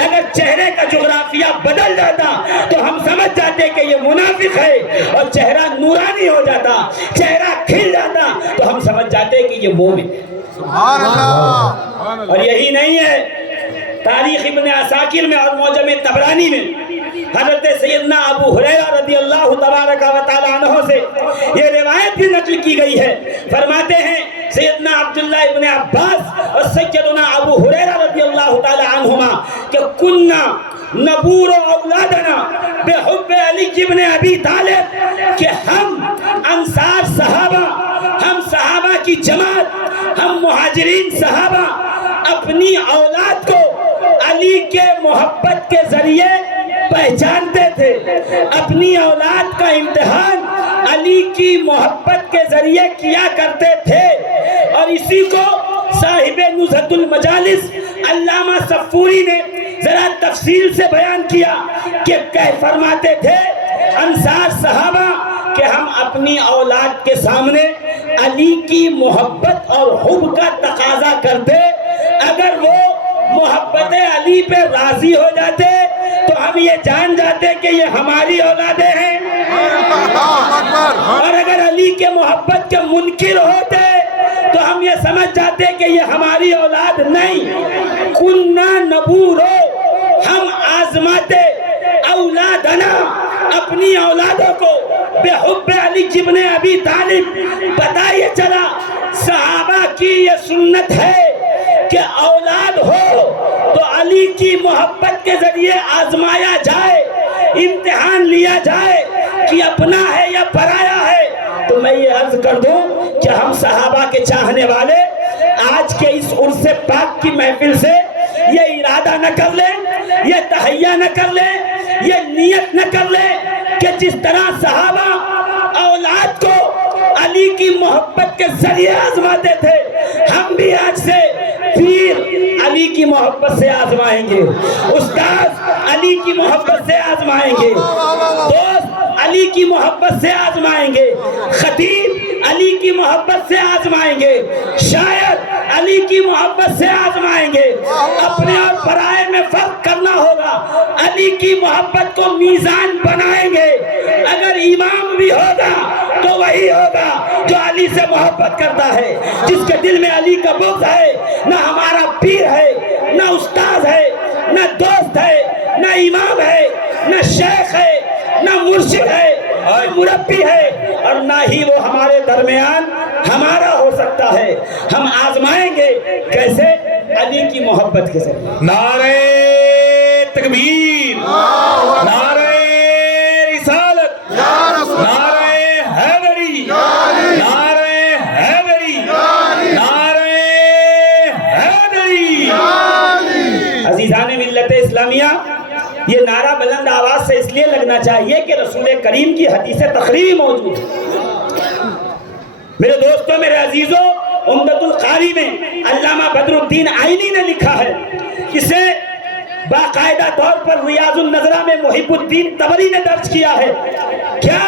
اگر چہرے کا جغرافیہ بدل جاتا تو ہم سمجھ جاتے کہ یہ منافق ہے، اور چہرہ نورانی ہو جاتا، چہرہ کھل جاتا تو ہم سمجھ جاتے کہ یہ مومن ہے۔ سبحان اللہ۔ اور یہی نہیں ہے، تاریخ ابن عساکر میں اور معجم طبرانی میں حضرت سیدنا ابو ہریرہ رضی اللہ تبارک و تعالی عنہ سے یہ روایت بھی نقل کی گئی ہے۔ فرماتے ہیں سیدنا عبداللہ ابن عباس اور سیدنا ابو ہریرہ رضی اللہ تعالی عنہما کہ کننا نبور اولادنا بحب علی ابن ابی طالب، کہ ہم انصار صحابہ، ہم صحابہ کی جماعت، ہم مہاجرین صحابہ اپنی اولاد کو علی کے محبت کے ذریعے پہچانتے تھے، اپنی اولاد کا امتحان علی کی محبت کے ذریعے کیا کرتے تھے۔ اور اسی کو صاحب نزہۃ المجالس علامہ صفوری نے ذرا تفصیل سے بیان کیا کہ فرماتے تھے انصار صحابہ کہ ہم اپنی اولاد کے سامنے علی کی محبت اور حب کا تقاضا کرتے، اگر وہ محبت علی پہ راضی ہو جاتے تو ہم یہ جان جاتے کہ یہ ہماری اولادیں ہیں، اور اگر علی کے محبت کے منکر ہوتے تو ہم یہ سمجھ جاتے کہ یہ ہماری اولاد نہیں۔ کننا نبورو، ہم آزماتے اولادنا اپنی اولادوں کو بے حب علی ابن ابی طالب پتہ یہ چلا صحابہ کی یہ سنت ہے کہ اولاد ہو تو علی کی محبت کے ذریعے آزمایا جائے، امتحان لیا جائے کہ اپنا ہے یا پرایا ہے۔ تو میں یہ عرض کر دوں کہ ہم صحابہ کے چاہنے والے آج کے اس عرس پاک کی محفل سے یہ ارادہ نہ کر لیں، یہ تہیہ نہ کر لیں، یہ نیت نہ کر لیں کہ جس طرح صحابہ اولاد کو علی کی محبت کے ذریعے آزماتے تھے، ہم بھی آج سے پیر علی کی محبت سے آزمائیں گے، استاذ علی کی محبت سے آزمائیں گے، دوست علی کی محبت سے آزمائیں گے، خطیب علی کی محبت سے آزمائیں گے، شاعر علی کی محبت سے آزمائیں گے۔ اپنے اور پرائے میں فرق کرنا ہوگا، علی کی محبت کو میزان بنائیں گے۔ اگر امام بھی ہوگا تو وہی ہوگا جو علی سے محبت کرتا ہے، جس کے دل میں علی کا بغض ہے۔ نہ ہمارا پیر ہے، نہ استاذ ہے، نہ دوست ہے، نہ امام ہے، نہ شیخ ہے، نہ مرشد ہے، نہ مربی ہے، اور نہ ہی وہ ہمارے درمیان ہمارا ہو سکتا ہے۔ ہم آزمائیں گے کیسے؟ علی کی محبت کے ذریعے۔ نعرہ تکبیر، نعرہ رسالت، نعرہ حیدری، نعرہ حیدری، نعرہ حیدری۔ عزیزان ملت اسلامیہ، یہ نعرہ بلند آواز سے اس لیے لگنا چاہیے کہ رسول کریم کی حدیث تقریر موجود ہے۔ میرے دوستوں، میرے عزیزوں، عمدۃ القاری میں علامہ بدر الدین آئینی نے لکھا ہے، اسے باقاعدہ طور پر ریاض النظرہ میں محب الدین طبری نے درج کیا ہے۔ کیا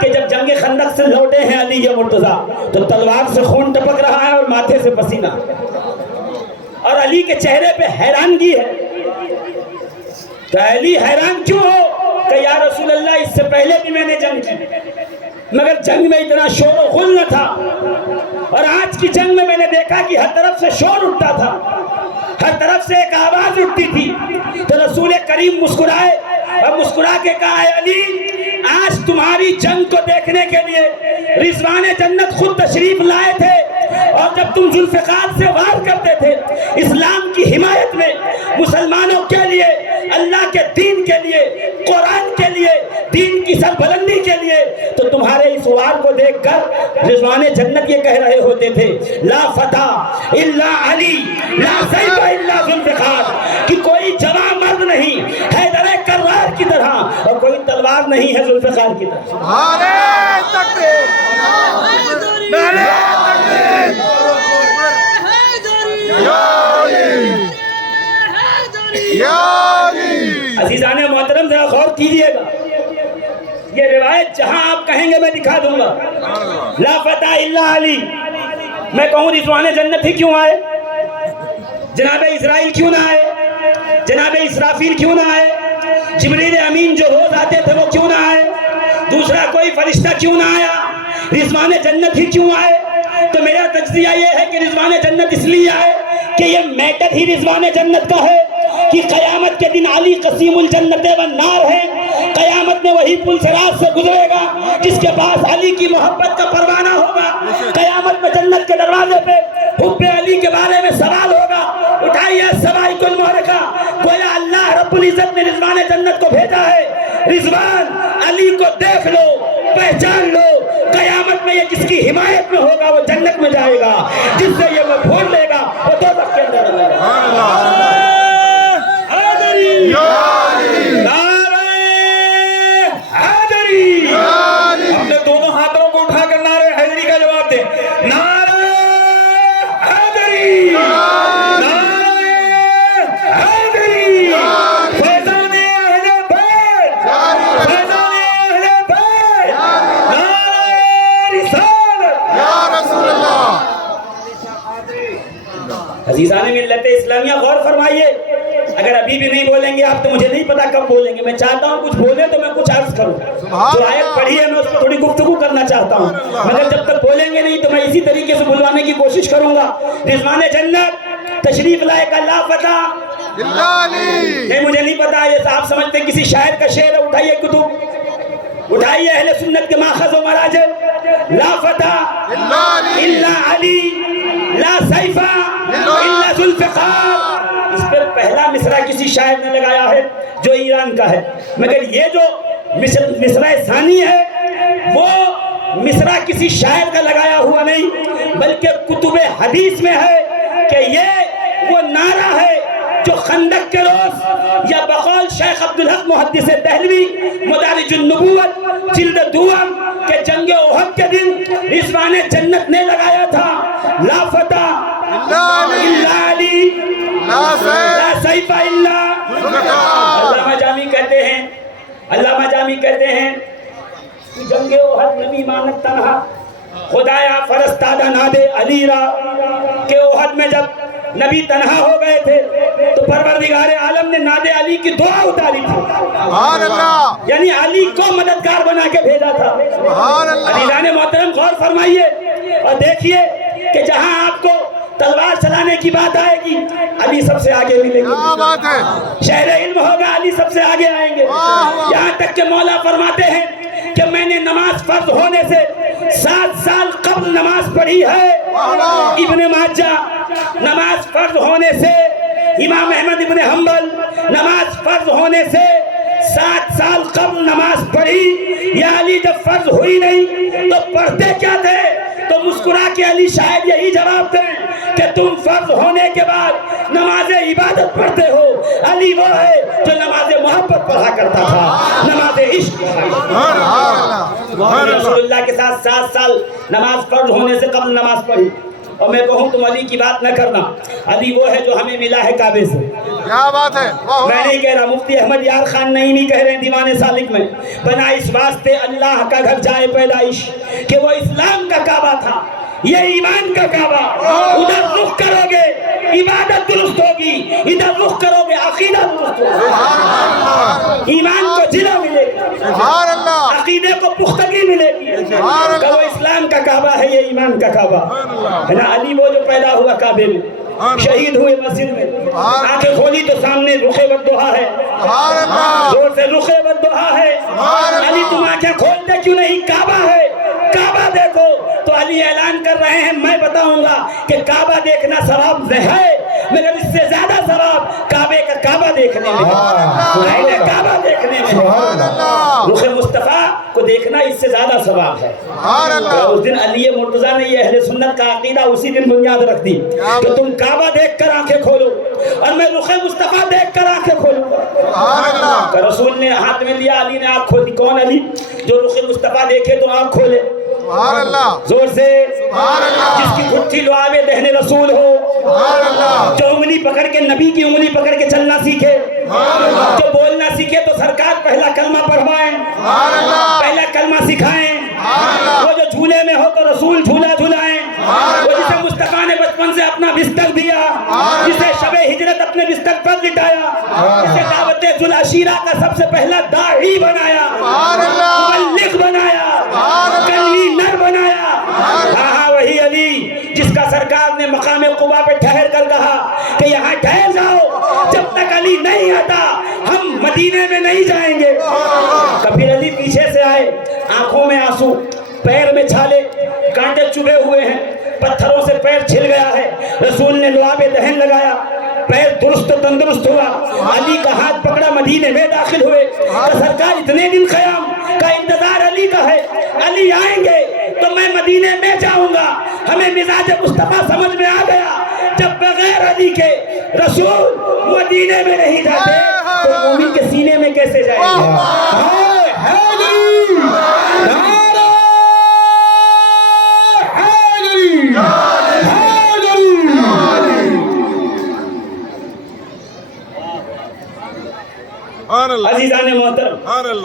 کہ جب جنگ خندق سے لوٹے ہیں علی مرتضیٰ تو تلوار سے خون ٹپک رہا ہے اور ماتھے سے پسینہ، اور علی کے چہرے پہ حیرانگی ہے۔ تو علی حیران کیوں ہو کہ یا رسول اللہ اس سے پہلے بھی میں نے جنگ کی، مگر جنگ میں اتنا شور و غل نہ تھا، اور آج کی جنگ میں نے دیکھا کہ ہر طرف سے شور اٹھتا تھا، ہر طرف سے ایک آواز اٹھتی تھی۔ تو رسول کریم مسکرائے اور مسکرا کے کہا، اے علی، آج تمہاری جنگ کو دیکھنے کے لیے رضوان جنت خود تشریف لائے تھے، اور جب تم ذوالفقار سے وار کرتے تھے اسلام کی حمایت میں، مسلمانوں کے لیے، اللہ کے دین کے لیے، قرآن کے لیے، دین کی سربلندی کے لیے، تو تمہارے اس وار کو دیکھ کر رضوان جنت یہ کہہ رہے ہوتے تھے، لا فتح الا علی، لا سیف الا ذوالفقار، کہ کوئی جواں مرد نہیں حیدر کرار کی طرح، اور کوئی تلوار نہیں ہے ذوالفقار کی طرح۔ نعرہ تکبیر، نعرہ تکبیر، یا علی، یا علی۔ عزیزان محترم، ذرا غور کیجئے گا، یہ روایت جہاں آپ کہیں گے میں دکھا دوں گا۔ لا فتح الا علی، میں کہوں رضوان جنت ہی کیوں آئے؟ جناب اسرائیل کیوں نہ آئے؟ جناب اسرافیل کیوں نہ آئے؟ جبریل امین جو روز آتے تھے وہ کیوں نہ آئے؟ دوسرا کوئی فرشتہ کیوں نہ آیا؟ رضوان جنت ہی کیوں آئے؟ تو میرا تجزیہ یہ ہے کہ رضوان جنت اس لیے آئے کہ یہ میٹر ہی رضوان جنت کا ہے کہ قیامت کے دن علی قسیم الجنت والنار ہے۔ قیامت میں وہی پل صراط سے گزرے گا جس کے پاس علی کی محبت کا پروانہ ہوگا۔ قیامت میں جنت کے دروازے پہ حب علی کے بارے میں سوال ہوگا، اٹھائیے سوائق المحرقہ، گویا اللہ رب العزت نے رضوان جنت کو بھیجا ہے۔ رضوان علی کو دیکھ لو، پہچان لو، قیامت میں یہ جس کی حمایت میں ہوگا وہ جنت میں جائے گا، جس سے یہ مفعول لے گا وہ دوزخ کے اندر جائے گا۔ اپنے دونوں ہاتھوں کو اٹھا کر نعرہ حیدری کا جواب دیں۔ نعرہ حیدری، نعرہ حیدری، فیضان اہل بیت، فیضان اہل بیت، نعرہ رسالت، یا رسول اللہ۔ عزیزان ملت اسلامیہ، غور فرمائیے، اگر ابھی بھی نہیں بولیں گے آپ تو مجھے نہیں پتا کب بولیں گے۔ میں چاہتا ہوں کچھ بولے تو میں کچھ عرض کروں، جو آیت پڑھی ہے میں اس پر تھوڑی گفتگو کرنا چاہتا ہوں، مگر جب تک بولیں گے نہیں تو میں اسی طریقے سے بلوانے کی کوشش کروں گا۔ رضوان جنت تشریف لائے کا لا فتح الا علی، نہیں، مجھے نہیں پتا، یہ صاحب سمجھتے ہیں کسی شاعر کا شعر ہے، اٹھائیے کتب، اٹھائیے اہل سنت کے ماخذ و مراجع. لا فتح الا علی، لا سیفہ الا ذوالفقار. اس پہ پہلا مصرع کسی شاعر نے لگایا ہے جو ایران کا ہے، مگر یہ جو مصرع ثانی ہے وہ مصرع کسی شاعر کا لگایا ہوا نہیں، بلکہ کتب حدیث میں ہے کہ یہ وہ نعرہ ہے جو خندق کے روز یا بقول شیخ عبدالحق محدث دہلوی مدارج النبوت جلد دوم کہ جنگ احد کے دن رضوان جنت نے لگایا تھا. لا فتح الا علی، لا سیف الا. علامہ جامی کہتے ہیں، علامہ جامی کہتے ہیں جنگ احد نبی مانت تنہا خدایا فرستادہ نادے علی را، کہ احد میں جب نبی تنہا ہو گئے تھے تو پروردگار عالم نے ناد علی کی دعا اتاری تھی. سبحان اللہ، یعنی علی کو مددگار بنا کے بھیجا تھا. سبحان اللہ. عزیزان محترم غور فرمائیے اور دیکھیے کہ جہاں آپ کو تلوار چلانے کی بات آئے گی علی سب سے آگے ملے گی. کیا بات ہے. شہر علم ہوگا علی سب سے آگے آئیں گے. یہاں تک کہ مولا فرماتے ہیں کہ میں نے نماز فرض ہونے سے 7 سال قبل نماز پڑھی ہے. ابن ماجہ نماز فرض ہونے سے، امام احمد ابن حنبل نماز فرض ہونے سے 7 سال قبل نماز پڑھی. یا علی جب فرض ہوئی نہیں تو پڑھتے کیا تھے؟ تو مسکرا کے علی شاید یہی جواب دیں کہ تم فرض ہونے کے بعد نماز عبادت پڑھتے ہو. علی وہ ہے جو نماز محبت پڑھا کرتا تھا، نماز عشق. رسول اللہ کے ساتھ 7 سال نماز فرض ہونے سے قبل نماز پڑھی. اور میں کہوں تم علی کی بات نہ کرنا، علی وہ ہے جو ہمیں ملا ہے کعبے سے. کیا بات ہے. میں نہیں کہہ رہا، مفتی احمد یار خان نعیمی کہہ رہے ہیں دیوان سالک میں، بنا اس واسطے اللہ کا گھر جائے پیدائش، کہ وہ اسلام کا کعبہ تھا، یہ ایمان کا کعبہ. ادھر رخ کرو گے عبادت درست ہوگی، ادھر رخ کرو گے عقیدہ درست ہوگی، ایمان کو جلا ملے گی، سبحان اللہ. عقیدے کو پختگی ملے گی. کہ وہ اسلام کا کعبہ ہے، یہ ایمان کا کعبہ ہے نا. علی وہ جو پیدا ہوا کعبے میں، شہید ہوئے مسجد میں، آنکھیں کھولی تو سامنے رخ والضحیٰ ہے، زور سے رخ والضحیٰ ہے. علی تم آنکھیں کھولتے کیوں نہیں؟ کعبہ ہے، کعبہ دیکھو. تو علی اعلان کر رہے ہیں میں بتاؤں گا کہ کعبہ دیکھنا ثواب ہے، مگر اس سے زیادہ ثواب کعبے کا کعبہ دیکھنے میں، کعبہ دیکھنے میں. رخ مصطفیٰ کو دیکھنا اس سے زیادہ ثواب ہے. اس دن علی مرتضیٰ نے یہ اہل سنت کا عقیدہ اسی دن بنیاد رکھ دی کہ تم کعبہ دیکھ کر آنکھیں کھولو اور میں رخ مصطفیٰ دیکھ کر آنکھیں کھولوں گا. کہ رسول نے ہاتھ میں لیا، علی نے آنکھ کھول دی. کون علی؟ جو رخ مصطفیٰ دیکھے تو آنکھ کھولے. زور سے. جس کی گھٹی لعاب دہن رسول ہو، جو انگلی پکڑ کے نبی کی انگلی پکڑ کے چلنا سیکھے، جو بولنا سیکھے تو سرکار پہلا کلمہ پڑھوائیں، پہلا کلمہ سکھائیں. وہ جو جھولے میں ہو تو رسول جھولا جھلائیں. وہ جسے مصطفیٰ نے بچپن سے اپنا بستر دیا، جسے شب ہجرت اپنے بستر پر لٹایا، جسے دعوت ذوالعشیرہ کا سب سے پہلا داعی بنایا، مبلغ بنایا، کنوینر بنایا. ہاں وہی علی جس کا سرکار نے مقام قبا پہ ٹھہر کر کہا کہ یہاں ٹھہر جاؤ، جب تک علی نہیں آتا ہم مدینے میں نہیں جائیں گے. کبھی علی پیچھے سے آئے، آنکھوں میں آنسو، پیر میں چھالے، کانٹے چبھے ہوئے ہیں، پتھروں سے پیر چھل گیا ہے. رسول نے لعاب دہن لگایا، پیر درست و تندرست ہوا. علی کا ہاتھ پکڑا، مدینے میں داخل ہوئے. تو سرکار اتنے دن قیام کا انتظار علی کا ہے، علی آئیں گے تو میں مدینے میں جاؤں گا. ہمیں مزاج مصطفیٰ سمجھ میں آ گیا، جب بغیر علی کے رسول مدینے میں نہیں جاتے تو مومن کے سینے میں کیسے جائیں گے؟ عزیزان محترم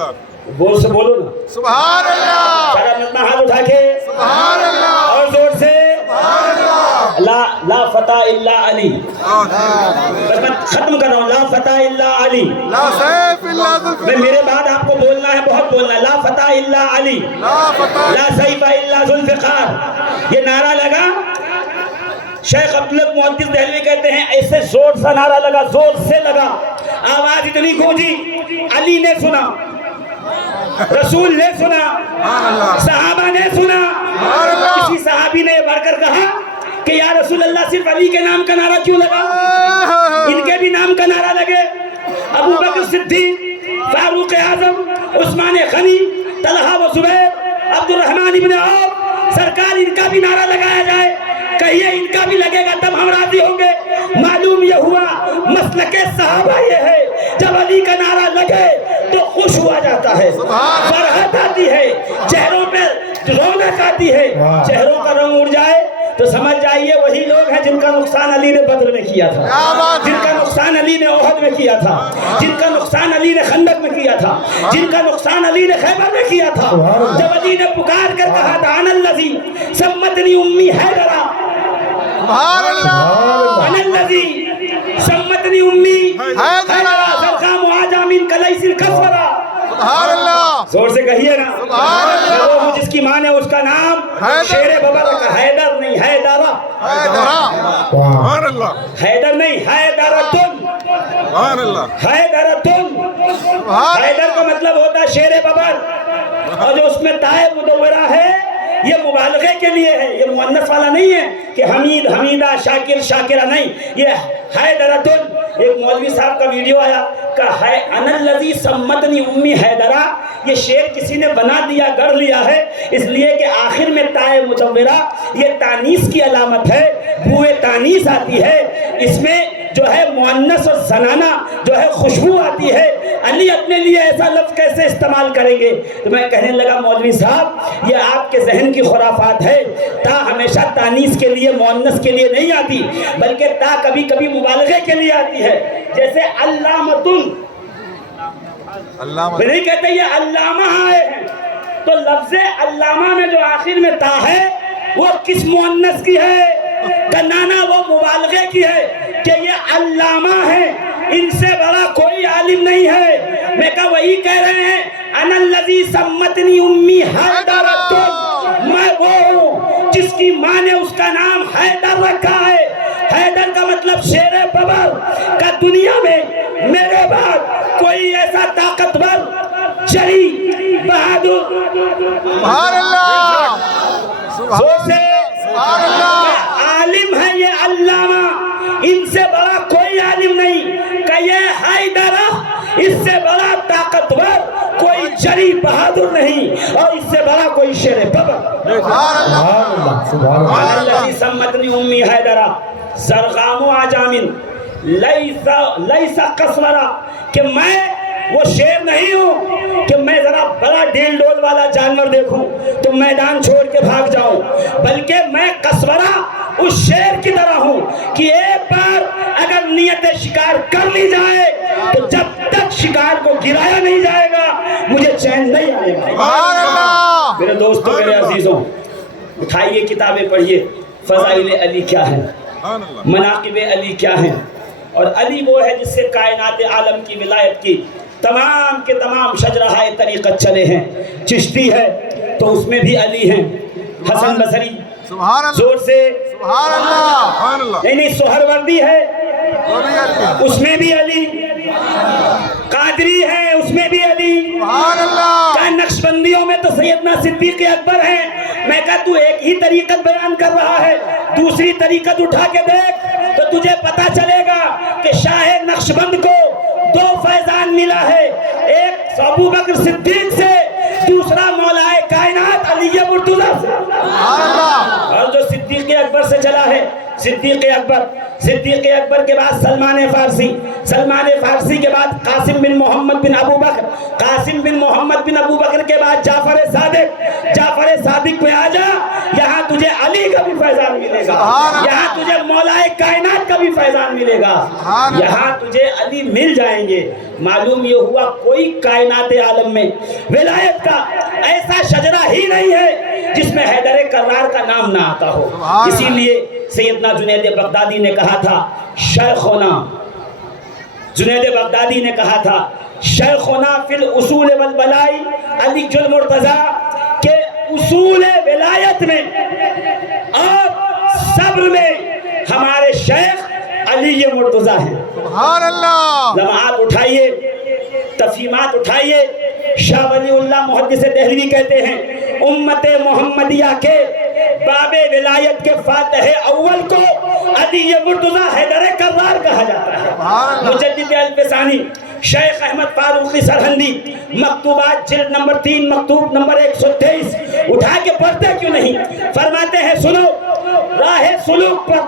بول سے بولو نا سبحان اللہ. سارا نظمہ ہاتھ اٹھا کے سبحان اللہ. اور زور سے سبحان اللہ. لا فتح الا علی. بس میں ختم کر رہا ہوں. لا فتح الا علی. لا سیف الا ذوالفقار. میں میرے بعد آپ کو بولنا ہے، بہت بولنا ہے. لا فتح الا علی، لا فتح. لا سیف الا ذوالفقار. یہ نعرہ لگا، شیخ عبدالحق محدث دہلوی کہتے ہیں ایسے زور سا نعرہ لگا، زور سے لگا، آواز اتنی گونجی علی نے سنا. رسول نے سنا, صحابہ نے سنا. کسی صحابی نے بڑھ کر کہا کہ یا رسول اللہ صرف علی کے نام کا نعرہ کیوں لگا, ان کے بھی نام کا نعرہ لگے. ابو بکر صدیق, فاروق اعظم, عثمان غنی, طلحہ و زبیر, عبد الرحمن ابن عوف, سرکار ان کا بھی نعرہ لگایا جائے, کہیے ان کا بھی لگے گا تب ہم راضی ہوں گے. معلوم یہ ہوا مسلک صحابہ یہ ہے, جب علی کا نعرہ لگے تو خوش ہوا جاتا ہے, فرحت آتی ہے, چہروں پہ رونق آتی ہے. چہروں کا رنگ اڑ جائے تو سمجھ جائیے وہی لوگ ہیں جن کا نقصان علی نے بدر میں کیا تھا, جن کا نقصان علی نے احد میں کیا تھا, جن کا نقصان علی نے خندق میں کیا تھا, جن کا نقصان علی نے خیبر میں کیا تھا. جب علی نے پکار کر کہا تھا انا الذی سمتنی امی حیدرا, انا الذی سمتنی امی حیدرا سرخام آجا من کلیس الکسورا. زور سے کہیے نا, وہ جس کی ماں نے اس کا نام شیر بابا رکھا, حیدر نہیں حیدرہ, حیدر نہیں حیدرتن, حیدرتن. حیدر کا مطلب ہوتا ہے شیر ببر, اور جو اس میں تائے مدورہ ہے یہ مبالغے کے لیے ہے, یہ مؤنث والا نہیں ہے کہ حمید حمیدہ شاکر شاکرہ نہیں, یہ حیدرتن. ایک مولوی صاحب کا ویڈیو آیا کہ انا الذی سمتنی امی حیدرہ, یہ شعر کسی نے بنا دیا, گڑھ لیا ہے, اس لیے کہ آخر میں تائے مدورہ یہ تانیث کی علامت ہے, بوئے تانیث آتی ہے, اس میں جو ہے مؤنث اور زنانہ جو ہے خوشبو آتی ہے. علی اپنے لیے ایسا لفظ کیسے استعمال کریں گے؟ تو میں کہنے لگا مولوی صاحب یہ آپ کے ذہن کی خرافات ہے. تا ہمیشہ تانیث کے لیے مؤنث کے لیے نہیں آتی, بلکہ تا کبھی کبھی مبالغے کے لیے آتی ہے. جیسے علامتن, میں نہیں کہتے یہ علامہ آئے ہیں, تو لفظ علامہ میں جو آخر میں تا ہے وہ کس مؤنث کی ہے؟ کنانا وہ مبالغے کی ہے کہ یہ علامہ ہے, ان سے بڑا کوئی عالم نہیں ہے. میں کہا وہی کہہ رہے ہیں انا الذی سمتنی امی حیدرتن, میں وہ ہوں جس کی ماں نے اس کا نام حیدر رکھا ہے. حیدر کا مطلب شیر ببر کا, دنیا میں میرے بعد کوئی ایسا طاقتور, جری, بہادر, عالم ہے یہ علامہ, ان سے بڑا کوئی عالم نہیں. کہ یہ حیدرہ, اس سے بڑا طاقتور کوئی جری بہادر نہیں, اور اس سے بڑا کوئی شیر ببر. الذی سمتنی امی حیدرہ زرغام عجامن لیس قصورا, کہ میں وہ شیر نہیں ہوں کہ میں ذرا بڑا ڈیل ڈول والا جانور دیکھوں تو میدان چھوڑ کے بھاگ جاؤں, بلکہ میں قصورا اس شیر کی طرح ہوں کہ ایک بار اگر نیت شکار کر لی جائے تو جب تک شکار کو گرایا نہیں جائے گا مجھے چین نہیں آئے گا. میرے دوستوں, میرے عزیزوں, اٹھائیے کتابیں پڑھیے, فضائل علی کیا ہیں, مناقب علی کیا ہیں, اور علی وہ ہے جس سے کائنات عالم کی ولایت کی تمام کے تمام شجرہائے طریقت چلے ہیں. چشتی ہے تو اس میں بھی علی ہیں, حسن بصری, زور سے نہیں, سہروردی ہے اس میں بھی علی, قادری ہے اس میں بھی علی, نقشبندیوں میں تو سیدنا صدیق اکبر ہیں. میں کہا تو ایک ہی طریقت بیان کر رہا ہے, دوسری طریقت اٹھا کے دیکھ تو تجھے پتا چلے گا کہ شاہ نقشبند کو دو فیضان ملا ہے, ایک ابو بکر صدیق سے, دوسرا مولا کائنات علی مرتضیٰ سے. اور جو صدیق اکبر سے چلا ہے, صدیق اکبر کے بعد سلمان فارسی, سلمان فارسی کے بعد قاسم بن محمد بن ابو بکر, قاسم بن محمد بن ابو بکر کے بعد جعفر صادق, جعفر صادق پہ آ جا, یہاں تجھے علی کا بھی فیضان ملے گا, یہاں تجھے مولا کائنات کا بھی فیضان ملے گا, یہاں تجھے علی مل جائیں گے. معلوم یہ ہوا کوئی کائنات عالم میں ولایت کا ایسا شجرہ ہی نہیں ہے جس میں حیدر کرار کا نام نہ آتا ہو. اسی لیے سیدنا جنید بغدادی نے کہا تھا شیخنا, جنید بغدادی نے کہا تھا شیخنا فی الاصول والبلائی علی المرتضیٰ, کہ اصول ولایت میں اور صبر میں ہمارے شیخ علی مرتضیٰ ہیں. سبحان اللہ. لمحات اٹھائیے, تفہیمات اٹھائیے, شاہ ولی اللہ محدث دہلوی کہتے ہیں امت محمدیہ کے باب ولایت کے فاتح اول کو علی مرتضیٰ حیدر کرار کہا جاتا ہے۔ مجدد الفسانی شیخ احمد فاروقی سرہندی مکتوبات جلد نمبر 3 مکتوب نمبر 123 اٹھا کے پڑھتے کیوں نہیں؟ فرماتے ہیں سنو، راہ سلوک پر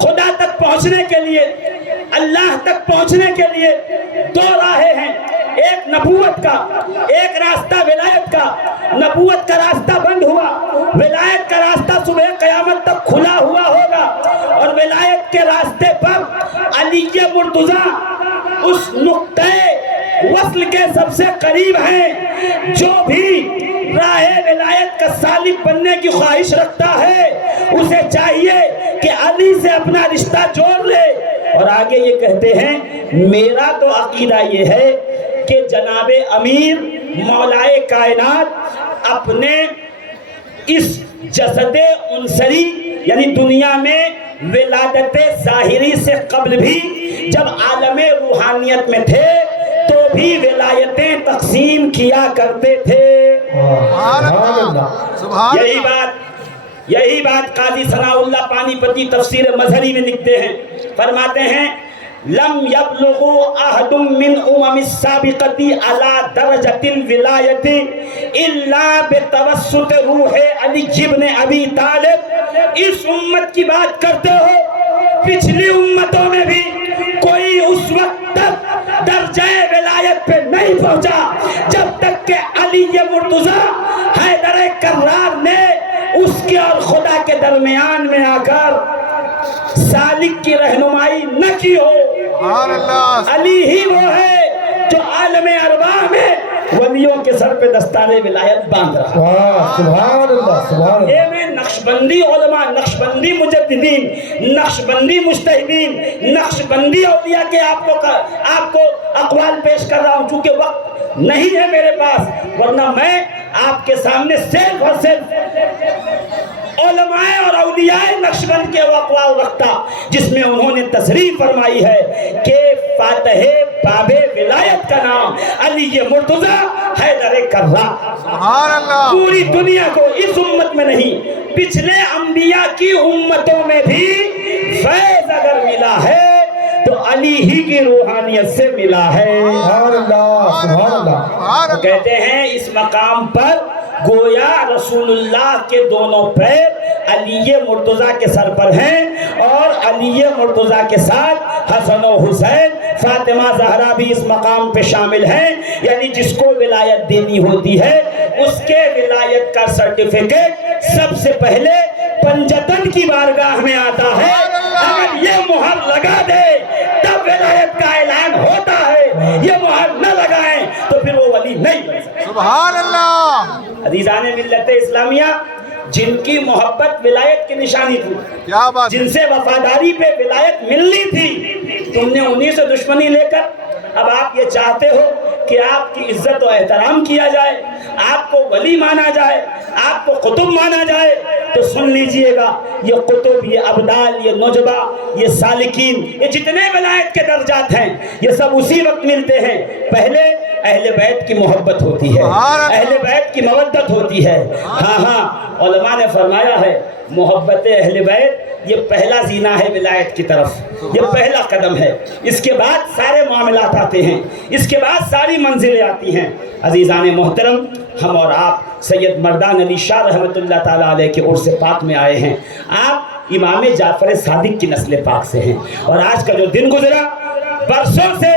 خدا تک پہنچنے کے لیے، اللہ تک پہنچنے کے لیے دو راہیں ہیں، ایک نبوت کا، ایک راستہ ولایت کا۔ نبوت کا راستہ بند ہوا، ولایت کا راستہ صبح قیامت تک کھلا ہوا ہوگا، اور ولایت کے راستے پر علی مرتضیٰ اس نقطۂ وصل کے سب سے قریب ہیں۔ جو بھی راہ ولایت کا سالک بننے کی خواہش رکھتا ہے اسے چاہیے کہ علی سے اپنا رشتہ جوڑ لے۔ اور آگے یہ کہتے ہیں میرا تو عقیدہ یہ ہے کہ جناب امیر مولائے کائنات اپنے اس جسد عنصری یعنی دنیا میں ولادت ظاہری سے قبل بھی جب عالم روحانیت میں تھے تو بھی ولایتیں تقسیم کیا کرتے تھے۔ یہی بات قاضی ثناء اللہ پانی پتی تفسیر مظہری میں لکھتے ہیں، فرماتے ہیں لم یبلغوا احد من السابقۃ علی درجۃ الولایۃ الا بتوسط روح علی ابن ابی طالب۔ اس امت کی بات کرتے ہو، پچھلی امتوں میں بھی کوئی اس وقت تک درجہ ولایت پہ نہیں پہنچا جب تک کہ علی مرتضیٰ حیدر کرار نے اس کے اور خدا کے درمیان میں آ کر سالک کی رہنمائی نہ کی ہو۔ علی ہی وہ ہے جو عالم ارواح میں ولیوں کے سر پہ دستار ولایت باندھ رہا۔ سبحان اللہ سبحان اللہ۔ یہ میں نقشبندی علماء، نقشبندی مجددین، نقشبندی مجتہدین، نقشبندی اولیاء کے آپ کو اقوال پیش کر رہا ہوں چونکہ وقت نہیں ہے میرے پاس، ورنہ میں آپ کے سامنے صرف اور صرف علماء اور اولیاء نقشبند کے اقوال رکھتا جس میں انہوں نے تصریح فرمائی ہے کہ فاتح باب ولایت کا نام علی مرتضیٰ حیدر کرار۔ سبحان اللہ۔ پوری دنیا کو اس امت میں نہیں پچھلے انبیاء کی امتوں میں بھی فیض اگر ملا ہے تو علی ہی کی روحانیت سے ملا ہے۔ سبحان اللہ سبحان اللہ۔ وہ کہتے ہیں اس مقام پر گویا رسول اللہ کے دونوں پیر علی مرتضیٰ کے سر پر ہیں، اور علی مرتضیٰ کے ساتھ حسن و حسین، فاطمہ زہرا بھی اس مقام پہ شامل ہیں، یعنی جس کو ولایت دینی ہوتی ہے اس کے ولایت کا سرٹیفکیٹ سب سے پہلے پنجتن کی بارگاہ میں آتا ہے۔ اگر یہ مہر لگا دے تب ولایت کا اعلان ہوتا ہے، یہ مہر نہ لگائیں تو پھر وہ ولی نہیں بن سکتا۔ سبحان اللہ۔ عزیزان ملت اسلامیہ، جن کی محبت ولایت کی نشانی تھی، کیا بات ہے۔ جن سے وفاداری پہ ولایت ملنی تھی، تم نے انہی سے دشمنی لے کر اب آپ یہ چاہتے ہو کہ آپ کی عزت و احترام کیا جائے، آپ کو ولی مانا جائے، آپ کو قطب مانا جائے، تو سن لیجئے گا یہ قطب، یہ ابدال، یہ نجبہ، یہ سالکین، یہ جتنے ولایت کے درجات ہیں یہ سب اسی وقت ملتے ہیں۔ پہلے اہل بیت کی محبت ہوتی ہے، اہل بیت کی مودت ہوتی ہے۔ ہاں علماء نے فرمایا ہے محبت اہل بیت یہ پہلا زینہ ہے ولایت کی طرف، یہ پہلا قدم ہے، اس کے بعد سارے معاملات آتے ہیں، اس کے بعد ساری منزلیں آتی ہیں۔ عزیزان محترم، ہم اور آپ سید مردان علی شاہ رحمۃ اللہ تعالیٰ علیہ کے عرس پاک میں آئے ہیں۔ آپ امام جعفر صادق کی نسل پاک سے ہیں، اور آج کا جو دن گزرا، برسوں سے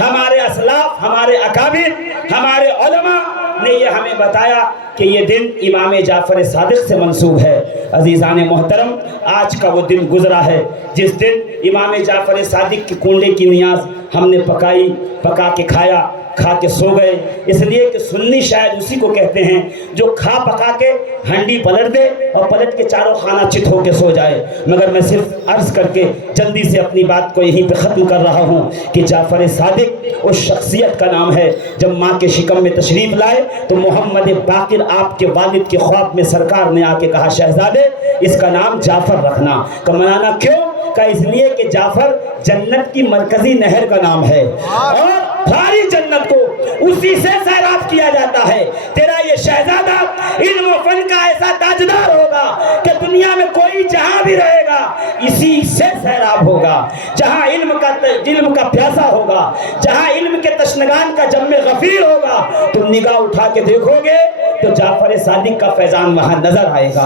ہمارے اسلاف، ہمارے اکابر، ہمارے علماء نے یہ ہمیں بتایا کہ یہ دن امام جعفر صادق سے منسوب ہے۔ عزیزان محترم، آج کا وہ دن گزرا ہے جس دن امام جعفر صادق کی کنڈے کی نیاز ہم نے پکائی، پکا کے کھایا، کھا کے سو گئے۔ اس لیے کہ سنی شاید اسی کو کہتے ہیں جو کھا پکا کے ہنڈی پلٹ دے اور پلٹ کے چاروں خانہ چت ہو کے سو جائے۔ مگر میں صرف عرض کر کے جلدی سے اپنی بات کو یہیں پہ ختم کر رہا ہوں کہ جعفر صادق اس شخصیت کا نام ہے جب ماں کے شکم میں تشریف لائے تو محمد باقر آپ کے والد کے خواب میں سرکار نے آ کے کہا شہزادے اس کا نام جعفر رکھنا۔ کا منانا کیوں؟ کا اس لیے کہ جعفر جنت کی مرکزی نہر کا نام ہے، اور ساری جنت کو اسی سے سیراب تعارف کیا جاتا ہے تیرا یہ شہزادہ علم و فن کا ایسا تاجدار ہوگا کہ دنیا میں کوئی جہاں بھی رہے گا اسی سے سیراب ہوگا. جہاں علم کا پیاسا ہوگا, جہاں علم کے تشنگان کا جم غفیر ہوگا, تم نگاہ اٹھا کے دیکھو گے تو جعفر صادق کا فیضان وہاں نظر آئے گا.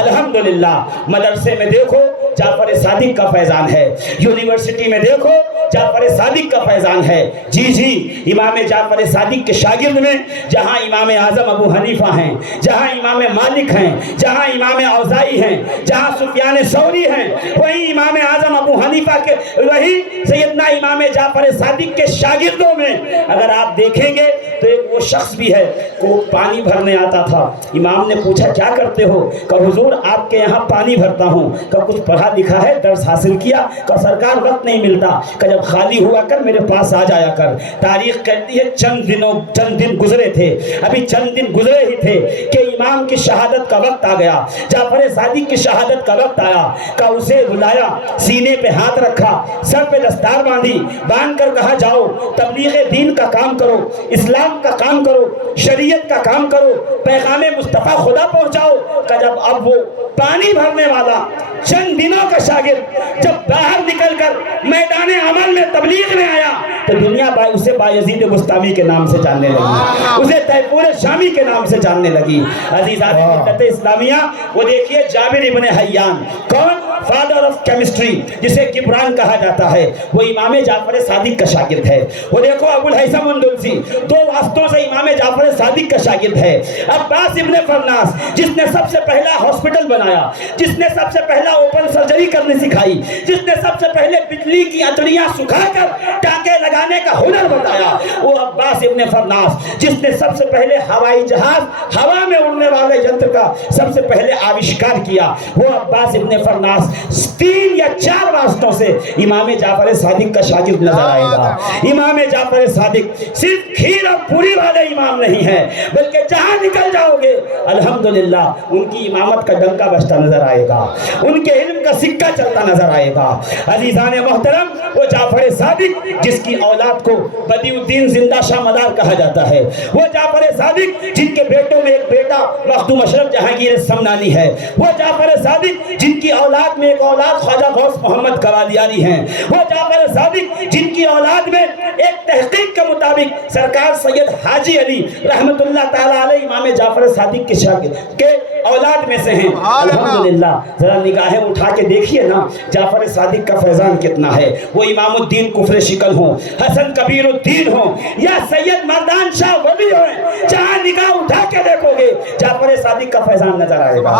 الحمدللہ مدرسے میں دیکھو جعفر صادق کا فیضان ہے, یونیورسٹی میں دیکھو جعفر صادق کا فیضان ہے. جی امام جعفر صادق کے شاگرد میں جہاں امام اعظم ابو حنیفہ ہیں, جہاں امام مالک ہیں, جہاں امام اوزائی ہیں, جہاں سفیان ثوری ہیں, وہی امام اعظم ابو حنیفہ کے, وہی سیدنا امام جعفر صادق کے شاگردوں میں اگر آپ دیکھیں گے تو ایک وہ شخص بھی ہے وہ پانی بھرنے آتا تھا. امام نے پوچھا کیا کرتے ہو؟ کہ حضور آپ کے یہاں پانی بھرتا ہوں. کہ کچھ پڑھا لکھا ہے, درس حاصل کیا؟ کہ سرکار وقت نہیں ملتا. کہ جب خالی ہوا کر میرے پاس آ جایا کر. تاریخ کہتی ہے چند دن گزرے تھے, ابھی چند دن گزرے ہی تھے کہ امام کی شہادت کا وقت آ گیا, جعفر صادق کی شہادت کا وقت آیا. کہ اسے بلایا, سینے پہ ہاتھ رکھا, سر پہ دستار باندھی, باندھ کر کہا جاؤ تبلیغ دین کا کام کرو, اسلام کا کام کرو, شریعت کا کام کرو, پیغام مصطفیٰ خدا پہنچاؤ. کہ جب اب وہ پانی بھرنے والا چند دنوں کا شاگرد جب باہر نکل کر میدان عمل میں تبلیغ میں آیا تو دنیا اسے بایزید بستامی کے نام سے جاننے لگی, اسے تیمور شامی کے نام سے جاننے لگی. عزیزان ملت اسلامیہ, وہ دیکھیے جابر ابن حیان, کون؟ فادر آف کیمسٹری, جسے گبران کہا جاتا ہے, وہ امام جعفر صادق کا شاگرد ہے. وہ دیکھو ابو الہیثم اندلسی, دو واسطوں سے امام جعفر صادق کا شاگرد ہے. عباس ابن فرناس, جس نے سب سے پہلا ہاسپٹل بنایا, جس نے سب سے پہلا اوپن سرجری کرنے سکھائی, جس نے سب سے پہلے بجلی کی اتڑیاں سکھا کر ٹانکے لگانے کا ہنر بتایا, وہ عباس ابن فرناس, جس نے سب سے پہلے ہوائی جہاز, ہوا میں اڑنے والے ینتر کا سب سے پہلے آوشکار کیا, وہ عباس ابن فرناس 3 یا 4 واسطوں سے امام جعفر صادق کا شاگرد نظر آئے گا. امام جعفر صادق صرف کھیر اور پوری والے امام نہیں ہیں, بلکہ جہاں نکل جاؤ گے الحمدللہ ان کی امامت کا ڈنکا بجتا نظر آئے گا, ان کے علم کا سکہ چلتا نظر آئے گا. عزیزان محترم, وہ جعفر صادق جس کی اولاد کو بدیع الدین زندہ شاہ مدار کہا جاتا ہے, وہ جعفر صادق جن کے بیٹوں میں ایک بیٹا مخدوم اشرف جہانگیر سمنانی ہے, وہ جعفر صادق جن کی اولاد میں ایک اولاد خواجہ غوث محمد قوالیانی ہیں, وہ جعفر صادق جن کی اولاد میں ایک تحقیق کے مطابق سرکار سید حاجی علی رحمت اللہ تعالی علیہ امام جعفر صادق کے شاگرد کے اولاد میں سے ہیں. الحمدللہ ذرا نگاہیں اٹھا کے دیکھیے نا جعفر صادق کا فیضان کتنا ہے. وہ امام الدین کفر شکل ہوں, حسن کبیر الدین ہوں, یا سید مردان شاہ ولی ہوں, جہاں نگاہ اٹھا کے دیکھو گے جعفر صادق کا فیضان نظر آئے گا,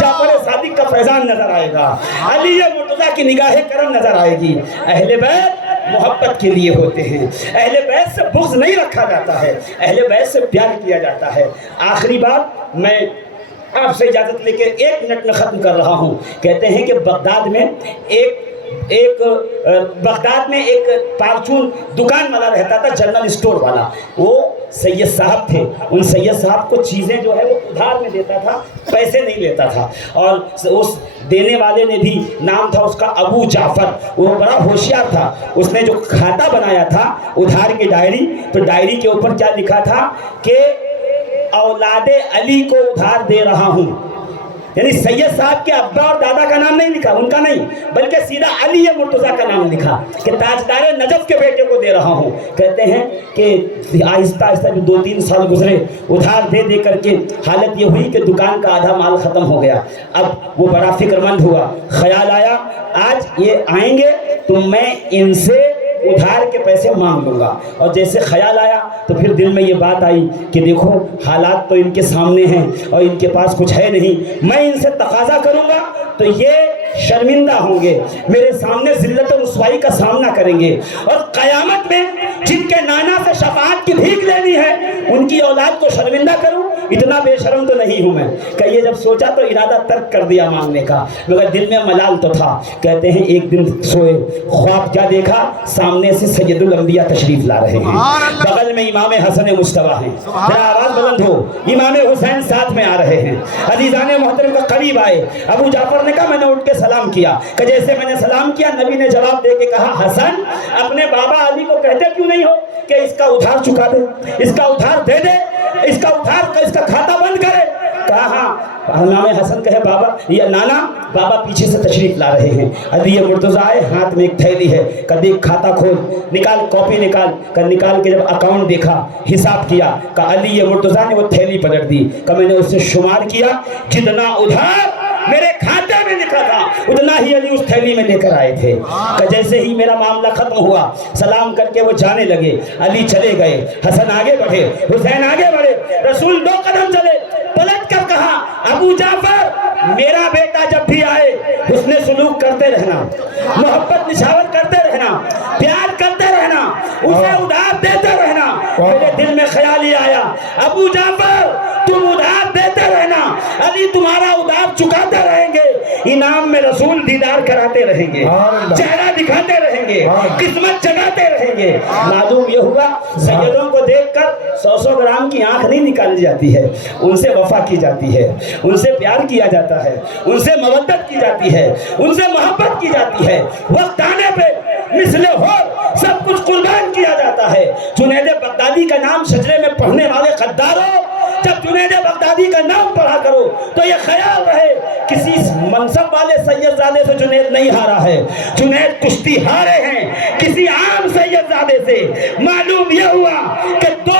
جعفر صادق کا فیضان نظر آئے گا, علی مرتضیٰ کی نگاہ کرم نظر آئے گی. اہل بیت محبت کے لیے ہوتے ہیں, اہل بیت سے بغض نہیں رکھا جاتا ہے, اہل بیت سے پیار کیا جاتا ہے. آخری بات میں آپ سے اجازت لے کے 1 منٹ میں ختم کر رہا ہوں. کہتے ہیں کہ بغداد میں ایک پارچون دکان والا رہتا تھا, جنرل اسٹور والا. وہ سید صاحب تھے, ان سید صاحب کو چیزیں جو ہے وہ ادھار میں دیتا تھا, پیسے نہیں لیتا تھا. اور اس دینے والے نے بھی نام تھا اس کا ابو جعفر, وہ بڑا ہوشیار تھا. اس نے جو کھاتا بنایا تھا ادھار کی ڈائری, تو ڈائری کے اوپر کیا لکھا تھا کہ اولاد علی کو ادھار دے رہا ہوں. یعنی سید صاحب کے ابا اور دادا کا نام نہیں لکھا, ان کا نہیں, بلکہ سیدھا علی مرتضیٰ کا نام لکھا کہ تاجدار نجف کے بیٹے کو دے رہا ہوں. کہتے ہیں کہ آہستہ آہستہ جو 2-3 سال گزرے ادھار دے دے کر کے حالت یہ ہوئی کہ دکان کا آدھا مال ختم ہو گیا. اب وہ بڑا فکر مند ہوا, خیال آیا آج یہ آئیں گے تو میں ان سے ادھار کے پیسے مانگ لوں گا. اور جیسے خیال آیا تو پھر دل میں یہ بات آئی کہ دیکھو حالات تو ان کے سامنے ہیں اور ان کے پاس کچھ ہے نہیں, میں ان سے تقاضا کروں گا تو یہ شرمندہ ہوں گے, میرے سامنے ذلت و رسوائی کا سامنا کریں گے, اور قیامت میں جن کے نانا سے شفاعت کی بھیک لینی ہے ان کی اولاد کو شرمندہ کروں, اتنا بے شرم تو نہیں ہوں میں. کہ یہ جب سوچا تو ارادہ ترک کر دیا مانگنے کا, مگر دل میں ملال تو تھا. کہتے ہیں ایک دن سوئے, خواب کیا دیکھا, سامنے سے سید الانبیاء تشریف لا رہے ہیں, بغل میں امام حسن مصطفیٰ ہیں, ذرا آواز بلند ہو, امام حسین ساتھ میں آ رہے ہیں. عزیزان محترم کا قریب آئے, ابو جعفر نے کہا میں نے اٹھ کے سلام کیا. کہ جیسے میں نے سلام کیا نبی نے جواب دے کے کہا حسن اپنے بابا علی کو کہتے کیوں نہیں ہو کہ اس کا ادھار چکا دے، اس کا ادھار دے دے، اس کا ادھار، اس کا کھاتا بند کرے۔ کہا ہاں۔ علامہ حسن کہے بابا یا نانا، بابا پیچھے سے تشریف لا رہے ہیں، علی مرتضیٰ آئے، ہاتھ میں ایک تھیلی ہے، کہ دیکھ کھاتا کھول، نکال کاپی نکال، کہ نکال کے جب اکاؤنٹ دیکھا، حساب کیا، کہ علی مرتضیٰ نے وہ تھیلی پلٹ دی، کہ میں نے اس سے شمار کیا، جتنا ادھار میرے کھاتے میں لکھا تھا اتنا ہی علی اس تھیلی میں لے کر آئے تھے۔ کہ جیسے ہی میرا معاملہ ختم ہوا، سلام کر کے وہ جانے لگے، علی چلے گئے، حسن آگے بڑھے، حسین آگے بڑھے، رسول 2 قدم چلے، پلٹ کر کہا ابو جعفر میرا بیٹا جب بھی آئے حسن سلوک کرتے رہنا، محبت نشاور کرتے رہنا، پیار کرتے رہنا، اسے ادھار دیتے رہنا۔ میرے دل میں خیال ہی آیا ابو جعفر تم ادھار دیتے رہنا، علی تمہارا ادھار چکاتے رہیں گے، انعام میں رسول دیدار کراتے رہیں گے، چہرہ دکھاتے رہیں گے، قسمت جگاتے رہیں گے۔ معلوم یہ ہوا سیدوں کو دیکھ کر 100 گرام کی آنکھ نہیں نکالی جاتی ہے، ان سے وفا کی جاتی ہے، ان سے پیار کیا جاتا ہے، ان سے مودت کی جاتی ہے، ان سے محبت کی جاتی ہے۔ وقت آنے پہ مثل ہور سب کچھ قربان کیا جاتا ہے۔ جنید بغدادی کا نام شجرے میں پڑھنے والے غداروں، جب جنید بغدادی کا نام پڑھا کرو تو یہ خیال رہے کسی منصب والے سید زادے سے جنید نہیں ہارا ہے، جنید کشتی ہارے ہیں کسی عام سید زادے سے۔ معلوم یہ ہوا کہ دو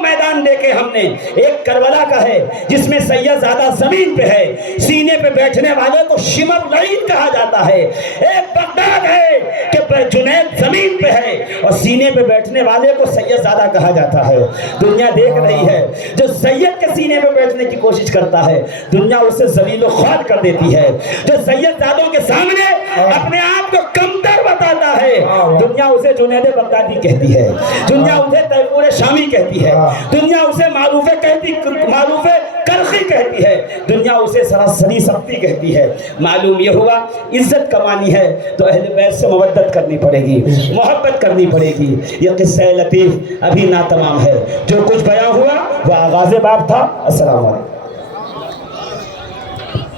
میدان دیکھے ہم نے، ایک کربلا کا ہے جس میں سید زادہ زمین پہ ہے، سینے پہ بیٹھنے والے کو شمر لعین کہا جاتا ہے، ایک بغداد ہے کہ جنید زمین پہ ہے اور سینے پہ بیٹھنے والے کو سید زادہ کہا جاتا ہے۔ دنیا دیکھ رہی ہے، جو سید کے سینے پہ بیٹھنے کی کوشش کرتا ہے دنیا اسے ذلیل و خوار کر دیتی ہے، جو سید زادوں کے سامنے اپنے آپ کو کمتر بتاتا ہے دنیا اسے جنید بغدادی کہتی ہے، دنیا اسے تیمور شامی کہتی ہے، دنیا اسے معروف کرخی کہتی ہے، دنیا اسے سراسری سختی کہتی ہے۔ معلوم یہ ہوا عزت کمانی ہے تو اہل بیت سے مودت کرنی پڑے گی، محبت کرنی پڑے گی۔ یہ قصہ لطیف ابھی ناتمام ہے، جو کچھ بیان ہوا وہ آغاز باب تھا۔ السلام علیکم۔